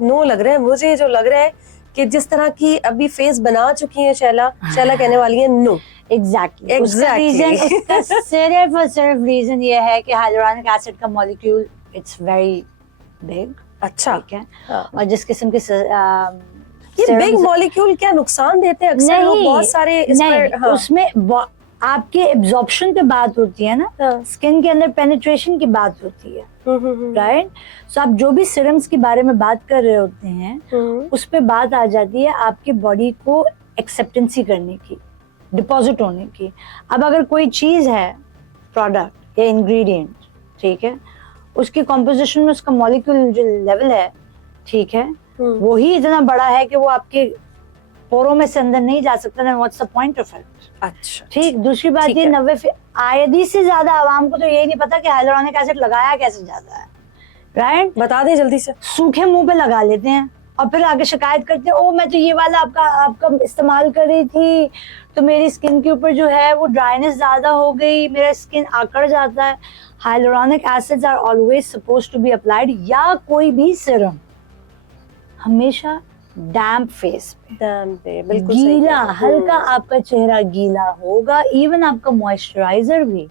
नो लग रहा है मुझे, जो लग रहा है कि जिस तरह की अभी फेस बना चुकी है शैला, शैला कहने वाली है नो। Exactly Exactly. उसका सिर्फ और सिर्फ रीजन ये है कि हाइलुरोनिक एसिड का मॉलिक्यूल इट्स वेरी बिग, अच्छा, ठीक है, हाँ। और जिस किस्म के ये बिग मॉलिक्यूल क्या नुकसान देते हैं? अक्सर लोग बहुत सारे इस नहीं, पर, हाँ, उसमें आपके एब्जॉर्प्शन पे बात होती है ना, हाँ। स्किन के अंदर पेनिट्रेशन की बात होती है, राइट। सो आप जो भी सिरम्स के बारे में बात कर रहे होते हैं, उस पे बात आ जाती है आपकी बॉडी को एक्सेप्टेंसी करने की, डिपॉजिट होने की। अब अगर कोई चीज है, प्रोडक्ट या इंग्रेडिएंट, ठीक है, उसकी कॉम्पोजिशन में उसका मॉलिक्यूल जो लेवल है, ठीक है, वो ही इतना बड़ा है कि वो आपके पोरों में से अंदर नहीं जा सकता, then what's the point of it? अच्छा, ठीक। दूसरी बात ठीक ये है। 90 आधी से ज्यादा आवाम को तो यही नहीं पता कि हाइलुरोनिक एसिड लगाया कैसे जाता है, राइट। बता दें जल्दी से। सूखे मुंह पे लगा लेते हैं और फिर आगे शिकायत करते हैं, ओ मैं तो ये वाला आपका इस्तेमाल कर रही थी, तो मेरी स्किन के ऊपर जो है वो ड्राइनेस ज्यादा हो गई, मेरा स्किन आकड़ जाता है। Hyaluronic acids are always supposed to be applied, या कोई भी सिरम हमेशा डैम्प फेस पे, डैम पे बिल्कुल सही गीला, कह रहे हो। हल्का आपका चेहरा गीला होगा, इवन आपका मॉइस्चराइजर भी।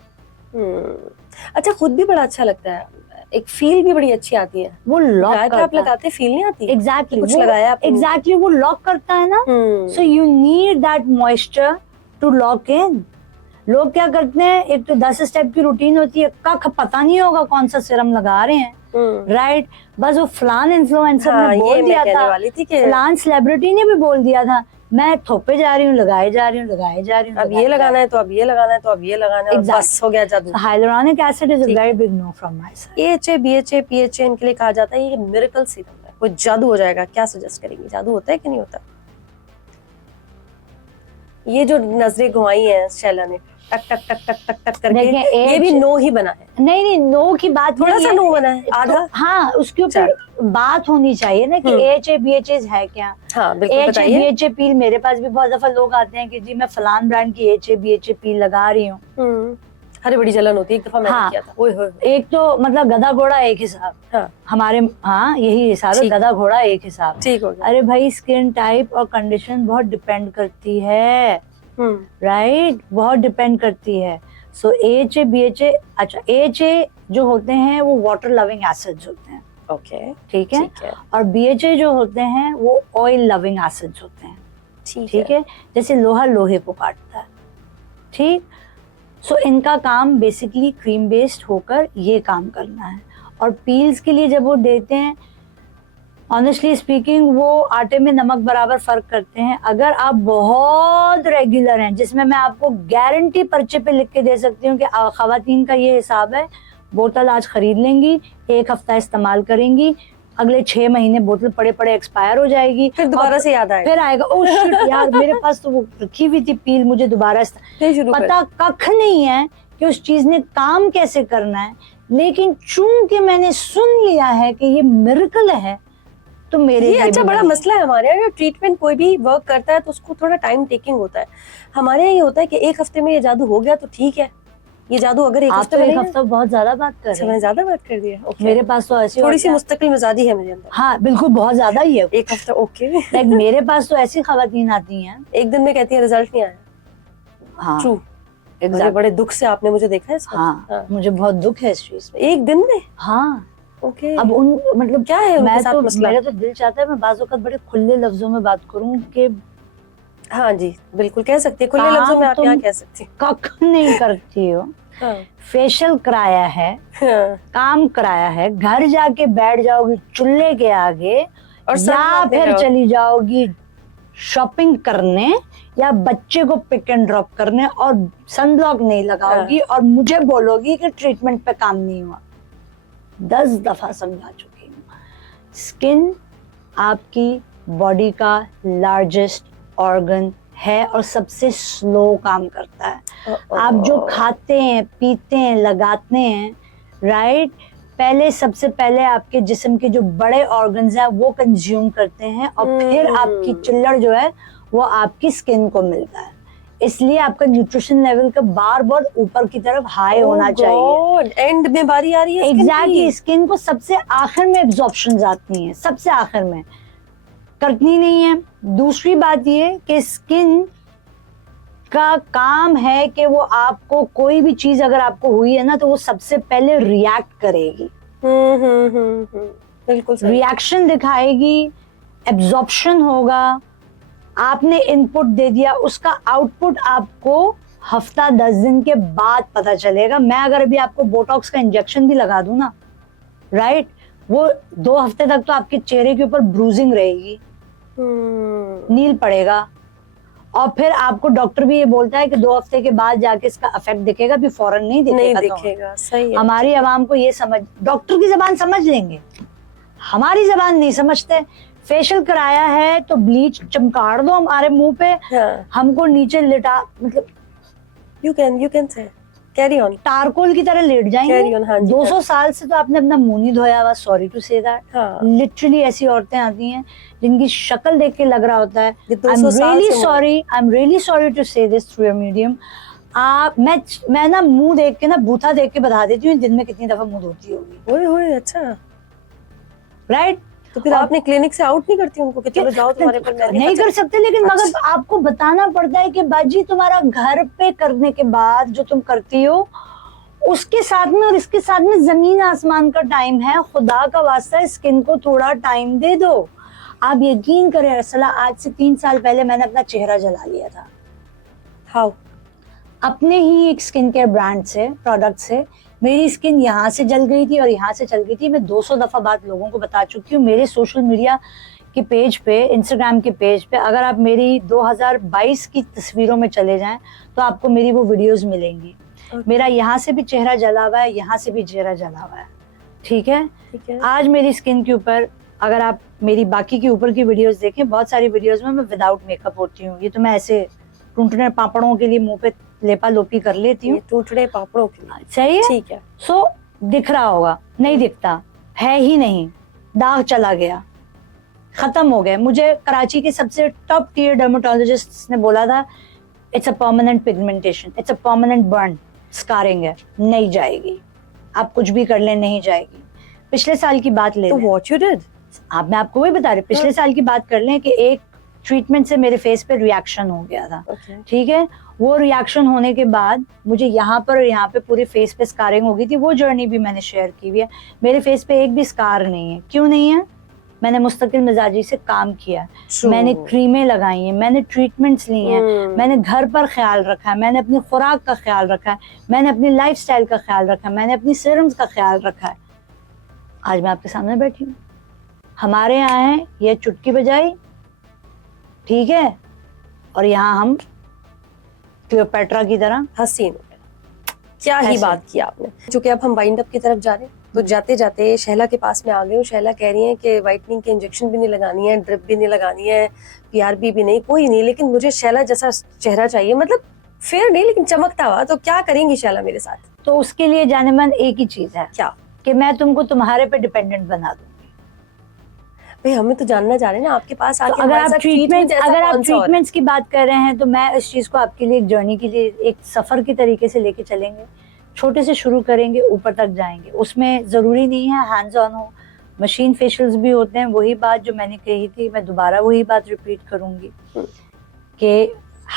अच्छा, खुद भी बड़ा अच्छा लगता है, एक फील भी बड़ी अच्छी आती है। वो लॉक ड्राई पे आप करता है, लगाते फील नहीं आती? एग्जैक्टली कुछ लगाया आपने? एग्जैक्टली वो लॉक करता है ना। So you need that moisture to lock in. लोग क्या करते हैं, एक तो 10 स्टेप की रूटीन होती है, कख पता नहीं होगा कौन सा सीरम लगा रहे हैं, राइट। बस वो फलान इन्फ्लुएंसर हाँ, ने बोल दिया था, वाली थी कि फलान सेलिब्रिटी ने भी बोल दिया था, मैं थोपे जा रही हूँ, लगाए जा रही हूँ, लगाए जा रही हूँ, अब ये लगाना है तो अब ये लगाना है तो अब ये लगाना है, बस हो गया जादू। Hyaluronic acid is a very big know from my side. AHA, BHA, PHA इनके लिए कहा जाता है ये मिरेकल सीरम है, कोई जादू हो जाएगा। क्या सजेस्ट करेंगे, जादू होता है कि नहीं होता? ये जो नजरें घुमाई हैं शैला ने टक टक टक टक टक टक करके, ये भी नो ही बना है। नहीं नहीं, नो की बात थोड़ा सा नो बना है, आधा। तो, हाँ, उसके ऊपर बात होनी चाहिए ना कि AHA BHA है क्या। हाँ बिल्कुल बताइए। AHA BHA पील, मेरे पास भी बहुत दफा लोग आते हैं कि जी मैं फलान ब्रांड की AHA BHA पील लगा रही हूँ। अरे बड़ी जलन होती है, एक दफा मैंने किया था। ओए होए। एक तो मतलब गधा घोड़ा एक हिसाब, हाँ। हमारे यही हिसाब है, गधा घोड़ा एक हिसाब। ठीक हो गया। अरे भाई, स्किन टाइप और कंडीशन बहुत डिपेंड करती है, राइट, बहुत डिपेंड करती है। सो AHA BHA, अच्छा AHA जो होते हैं वो वाटर लविंग एसिड्स होते हैं, ओके ठीक है, और BHA जो होते हैं वो ऑयल लविंग एसिड्स होते हैं, ठीक है। जैसे लोहा लोहे को काटता है, ठीक। सो इनका काम बेसिकली क्रीम बेस्ड होकर ये काम करना है। और पील्स के लिए जब वो देते हैं, ऑनेस्टली स्पीकिंग वो आटे में नमक बराबर फर्क करते हैं। अगर आप बहुत रेगुलर हैं, जिसमें मैं आपको गारंटी पर्चे पे लिख के दे सकती हूँ कि खवातीन का ये हिसाब है, बोतल आज खरीद लेंगी, एक हफ्ता इस्तेमाल करेंगी, अगले 6 महीने बोतल पड़े पड़े एक्सपायर हो जाएगी, फिर दोबारा से याद आएगा, फिर आएगा ओ शिट यार मेरे पास तो वो रखी हुई थी पील, मुझे दोबारा पता कख नहीं है कि उस चीज ने काम कैसे करना है। लेकिन चूंकि मैंने सुन लिया है कि ये मिरेकल है, तो मेरे ये अच्छा बड़ा मसला है हमारे यहाँ। ट्रीटमेंट कोई भी वर्क करता है तो उसको थोड़ा टाइम टेकिंग होता है। हमारे यहाँ ये होता है कि एक हफ्ते में ये जादू हो गया तो ठीक है। ये जादू अगर एक हफ्ते में, एक हफ्ता बहुत ज्यादा बात कर रहे हैं। मैं ज्यादा बात कर दिया। मेरे पास तो ऐसी थोड़ी सी मुस्तकिल मिजाजी है मेरे अंदर। हाँ बिल्कुल, बहुत ज्यादा ही है। एक हफ्ता ओके। लाइक मेरे पास तो ऐसी खवातीन आती हैं एक दिन में कहती है रिजल्ट नहीं आया। हाँ ट्रू, exactly. बड़े दुख से आपने मुझे देखा है। हाँ, मुझे बहुत दुख है इस चीज में। एक दिन में? हाँ ओके। अब उन मतलब क्या है मैं तो मेरा तो दिल चाहता है मैं बाज़ वक़्त बड़े खुले लफ्जों में बात करूं कि हाँ जी बिल्कुल कह सकती है खुले लफ्जों में, आप यहाँ कह सकती हैं। कख नहीं करती हो। हाँ। फेशियल कराया है, हाँ। काम कराया है, घर जाके बैठ जाओगी चूल्हे के आगे और या फिर चली जाओगी शॉपिंग करने या बच्चे को पिक एंड ड्रॉप करने और सनब्लॉक नहीं लगाओगी। हाँ। और मुझे बोलोगी कि ट्रीटमेंट पे काम नहीं हुआ। 10 दफा समझा चुकी हूँ। स्किन आपकी बॉडी का लार्जेस्ट ऑर्गन है और सबसे स्लो काम करता है। आप जो खाते हैं, पीते हैं, लगाते हैं, राइट, पहले सबसे पहले आपके जिस्म के जो बड़े ऑर्गन्स हैं वो कंज्यूम करते हैं और फिर आपकी चिल्लड़ जो है वो आपकी स्किन को मिलता है। इसलिए आपका न्यूट्रिशन लेवल का बार बार ऊपर की तरफ हाई होना चाहिए। एंड में बारी आ रही है एग्जैक्टली। स्किन को सबसे आखिर में एब्जॉर्प्शन आती है, सबसे आखिर में करनी नहीं है। दूसरी बात ये कि स्किन का काम है कि वो आपको कोई भी चीज अगर आपको हुई है ना तो वो सबसे पहले रिएक्ट करेगी। बिल्कुल रिएक्शन दिखाएगी, एब्जॉर्प्शन होगा। आपने इनपुट दे दिया, उसका आउटपुट आपको हफ्ता 10 दिन के बाद पता चलेगा। मैं अगर अभी आपको बोटॉक्स का इंजेक्शन भी लगा दूं ना, राइट, वो 2 हफ्ते तक तो आपके चेहरे के ऊपर ब्रूजिंग रहेगी, नील पड़ेगा और फिर आपको डॉक्टर भी ये बोलता है कि 2 हफ्ते के बाद जाके इसका इफेक्ट दिखेगा, भी फौरन नहीं दिखेगा। सही है। हमारी आवाम को ये समझ, डॉक्टर की जबान समझ लेंगे, हमारी जबान नहीं समझते। फेशियल कराया है तो ब्लीच चमकाड़ दो हमारे मुंह पे, हमको नीचे लिटा, मतलब you can say carry on, टारकोल की तरह लेट जाएंगे। हाँ 200 साल से तो आपने अपना मुंह नहीं धोया हुआ, sorry to say that. Literally ऐसी औरतें आती हैं जिनकी शक्ल देख के लग रहा होता है I am really sorry to say this through your medium. मैं ना मुंह देख के ना बूथा देख के बता देती हूँ दिन में कितनी दफा मुंह धोती होगी। ओए अच्छा, राइट। तो फिर आपने क्लिनिक से आउट नहीं करती उनको कि चलो जाओ तुम्हारे पर मेहंदी नहीं कर सकते, लेकिन अच्छा। मगर आपको बताना पड़ता है कि बाजी तुम्हारा घर पे करने के बाद जो तुम करती हो उसके साथ में और इसके साथ में जमीन आसमान का टाइम है। खुदा का वास्ता है, स्किन को थोड़ा टाइम दे दो। आप यकीन करें अरसला, आज से 3 साल पहले मैंने अपना चेहरा जला लिया था। हाउ? अपने ही एक स्किन केयर ब्रांड से, प्रोडक्ट से मेरी स्किन यहाँ से जल गई थी और यहाँ से चल गई थी। मैं 200 दफा बात लोगों को बता चुकी हूँ। मेरे सोशल मीडिया के पेज पे, इंस्टाग्राम के पेज पे, अगर आप मेरी 2022 की तस्वीरों में चले जाएं तो आपको मेरी वो वीडियोस मिलेंगी। मेरा यहाँ से भी चेहरा जला हुआ है, यहाँ से भी चेहरा जला हुआ है, ठीक है। ठीक है। आज मेरी स्किन के ऊपर अगर आप मेरी बाकी के ऊपर की वीडियोस देखें, बहुत सारी वीडियोस में मैं विदाउट मेकअप होती हूँ। ये तो मैं ऐसे टूटने पापड़ों के लिए मुंह पे लेपा लोपी कर लेती हूँ। टूटने पापड़ों के लिए सही है, ठीक है। सो दिख रहा होगा, नहीं दिखता है ही नहीं, दाग चला गया, खत्म हो गए। मुझे कराची के सबसे टॉप टियर डर्मेटोलॉजिस्ट ने बोला था it's a permanent pigmentation, it's a permanent burn, scarring है, नहीं जाएगी, आप कुछ भी कर लें नहीं जाएगी। पिछले साल की बात ले तो लें, व्हाट यू डिड? मैं आपको वही बता रही, पिछले साल की बात कर लें कि एक ट्रीटमेंट से मेरे फेस पे रिएक्शन हो गया था, ठीक है। वो रिएक्शन होने के बाद मुझे यहाँ पर और यहाँ पे पूरे फेस पे स्कारिंग हो गई थी। वो जर्नी भी मैंने शेयर की हुई है। मेरे फेस पे एक भी स्कार नहीं है। क्यों नहीं है? मैंने मुस्तकिल मिजाजी से काम किया है, मैंने क्रीमें लगाई हैं, मैंने ट्रीटमेंट्स ली हैं, मैंने घर पर ख्याल रखा है, मैंने अपनी खुराक का ख्याल रखा है, मैंने अपनी लाइफस्टाइल का ख्याल रखा है, मैंने अपनी सीरम्स का ख्याल रखा है। आज मैं आपके सामने बैठी हूँ। हमारे यहाँ है ये चुटकी बजाई, ठीक है, और यहाँ हम क्लियोपेट्रा की तरह हसीन हो गया। क्या ही बात की आपने। चूंकि अब हम वाइंड अप की तरफ जा रहे हैं, तो जाते जाते शहला के पास में आ गए हूँ। शहला कह रही है कि वाइटनिंग के इंजेक्शन भी नहीं लगानी है, ड्रिप भी नहीं लगानी है, पीआरबी भी नहीं, कोई नहीं, लेकिन मुझे शहला जैसा चेहरा चाहिए, मतलब फेयर नहीं लेकिन चमकता हुआ। तो क्या करेंगी शहला मेरे साथ? तो उसके लिए जानेमन एक ही चीज है, क्या? कि मैं तुमको तुम्हारे पे डिपेंडेंट बना दूंगी। भाई हमें तो जानना चाह रहे हैं ना आपके पास आके। तो अगर आप ट्रीटमेंट्स की बात कर रहे हैं तो मैं इस चीज को आपके लिए एक जर्नी के लिए, एक सफर की तरीके से लेके चलेंगे। छोटे से शुरू करेंगे, ऊपर तक जाएंगे। उसमें जरूरी नहीं है हैंड्स ऑन हो, मशीन फेशियल्स भी होते हैं। वही बात जो मैंने कही थी, मैं दोबारा वही बात रिपीट करूंगी कि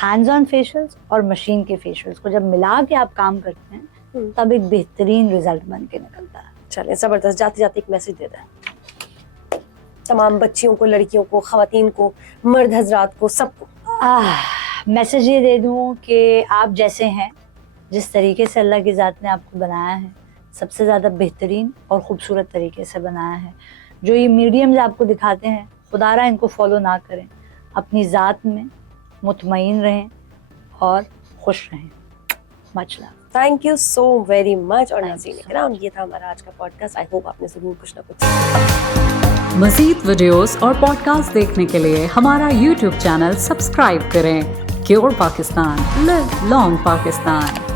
हैंड्स ऑन फेशियल्स और मशीन के फेशियल्स को जब मिला के आप काम करते हैं तब एक बेहतरीन रिजल्ट बन के निकलता है। चलें, जबरदस्त। जाते जाते एक मैसेज दे दें तमाम बच्चियों को, लड़कियों को, खवातीन को, मर्द हजरात को, सबको। मैसेज ये दे दूं कि आप जैसे हैं, जिस तरीके से अल्लाह की ज़ात ने आपको बनाया है, सबसे ज़्यादा बेहतरीन और ख़ूबसूरत तरीके से बनाया है। जो ये मीडियम्स आपको दिखाते हैं, खुदारा इनको फॉलो ना करें। अपनी ज़ात में मुतमईन रहें और खुश रहें। Much love. Thank you so very much. और नाज़रीन इकराम, ये था हमारा आज का पॉडकास्ट। आई होप आपने ज़रूर कुछ ना कुछ। मज़ीद वीडियोस और पॉडकास्ट देखने के लिए हमारा YouTube चैनल सब्सक्राइब करें। Cure Pakistan, live long Pakistan.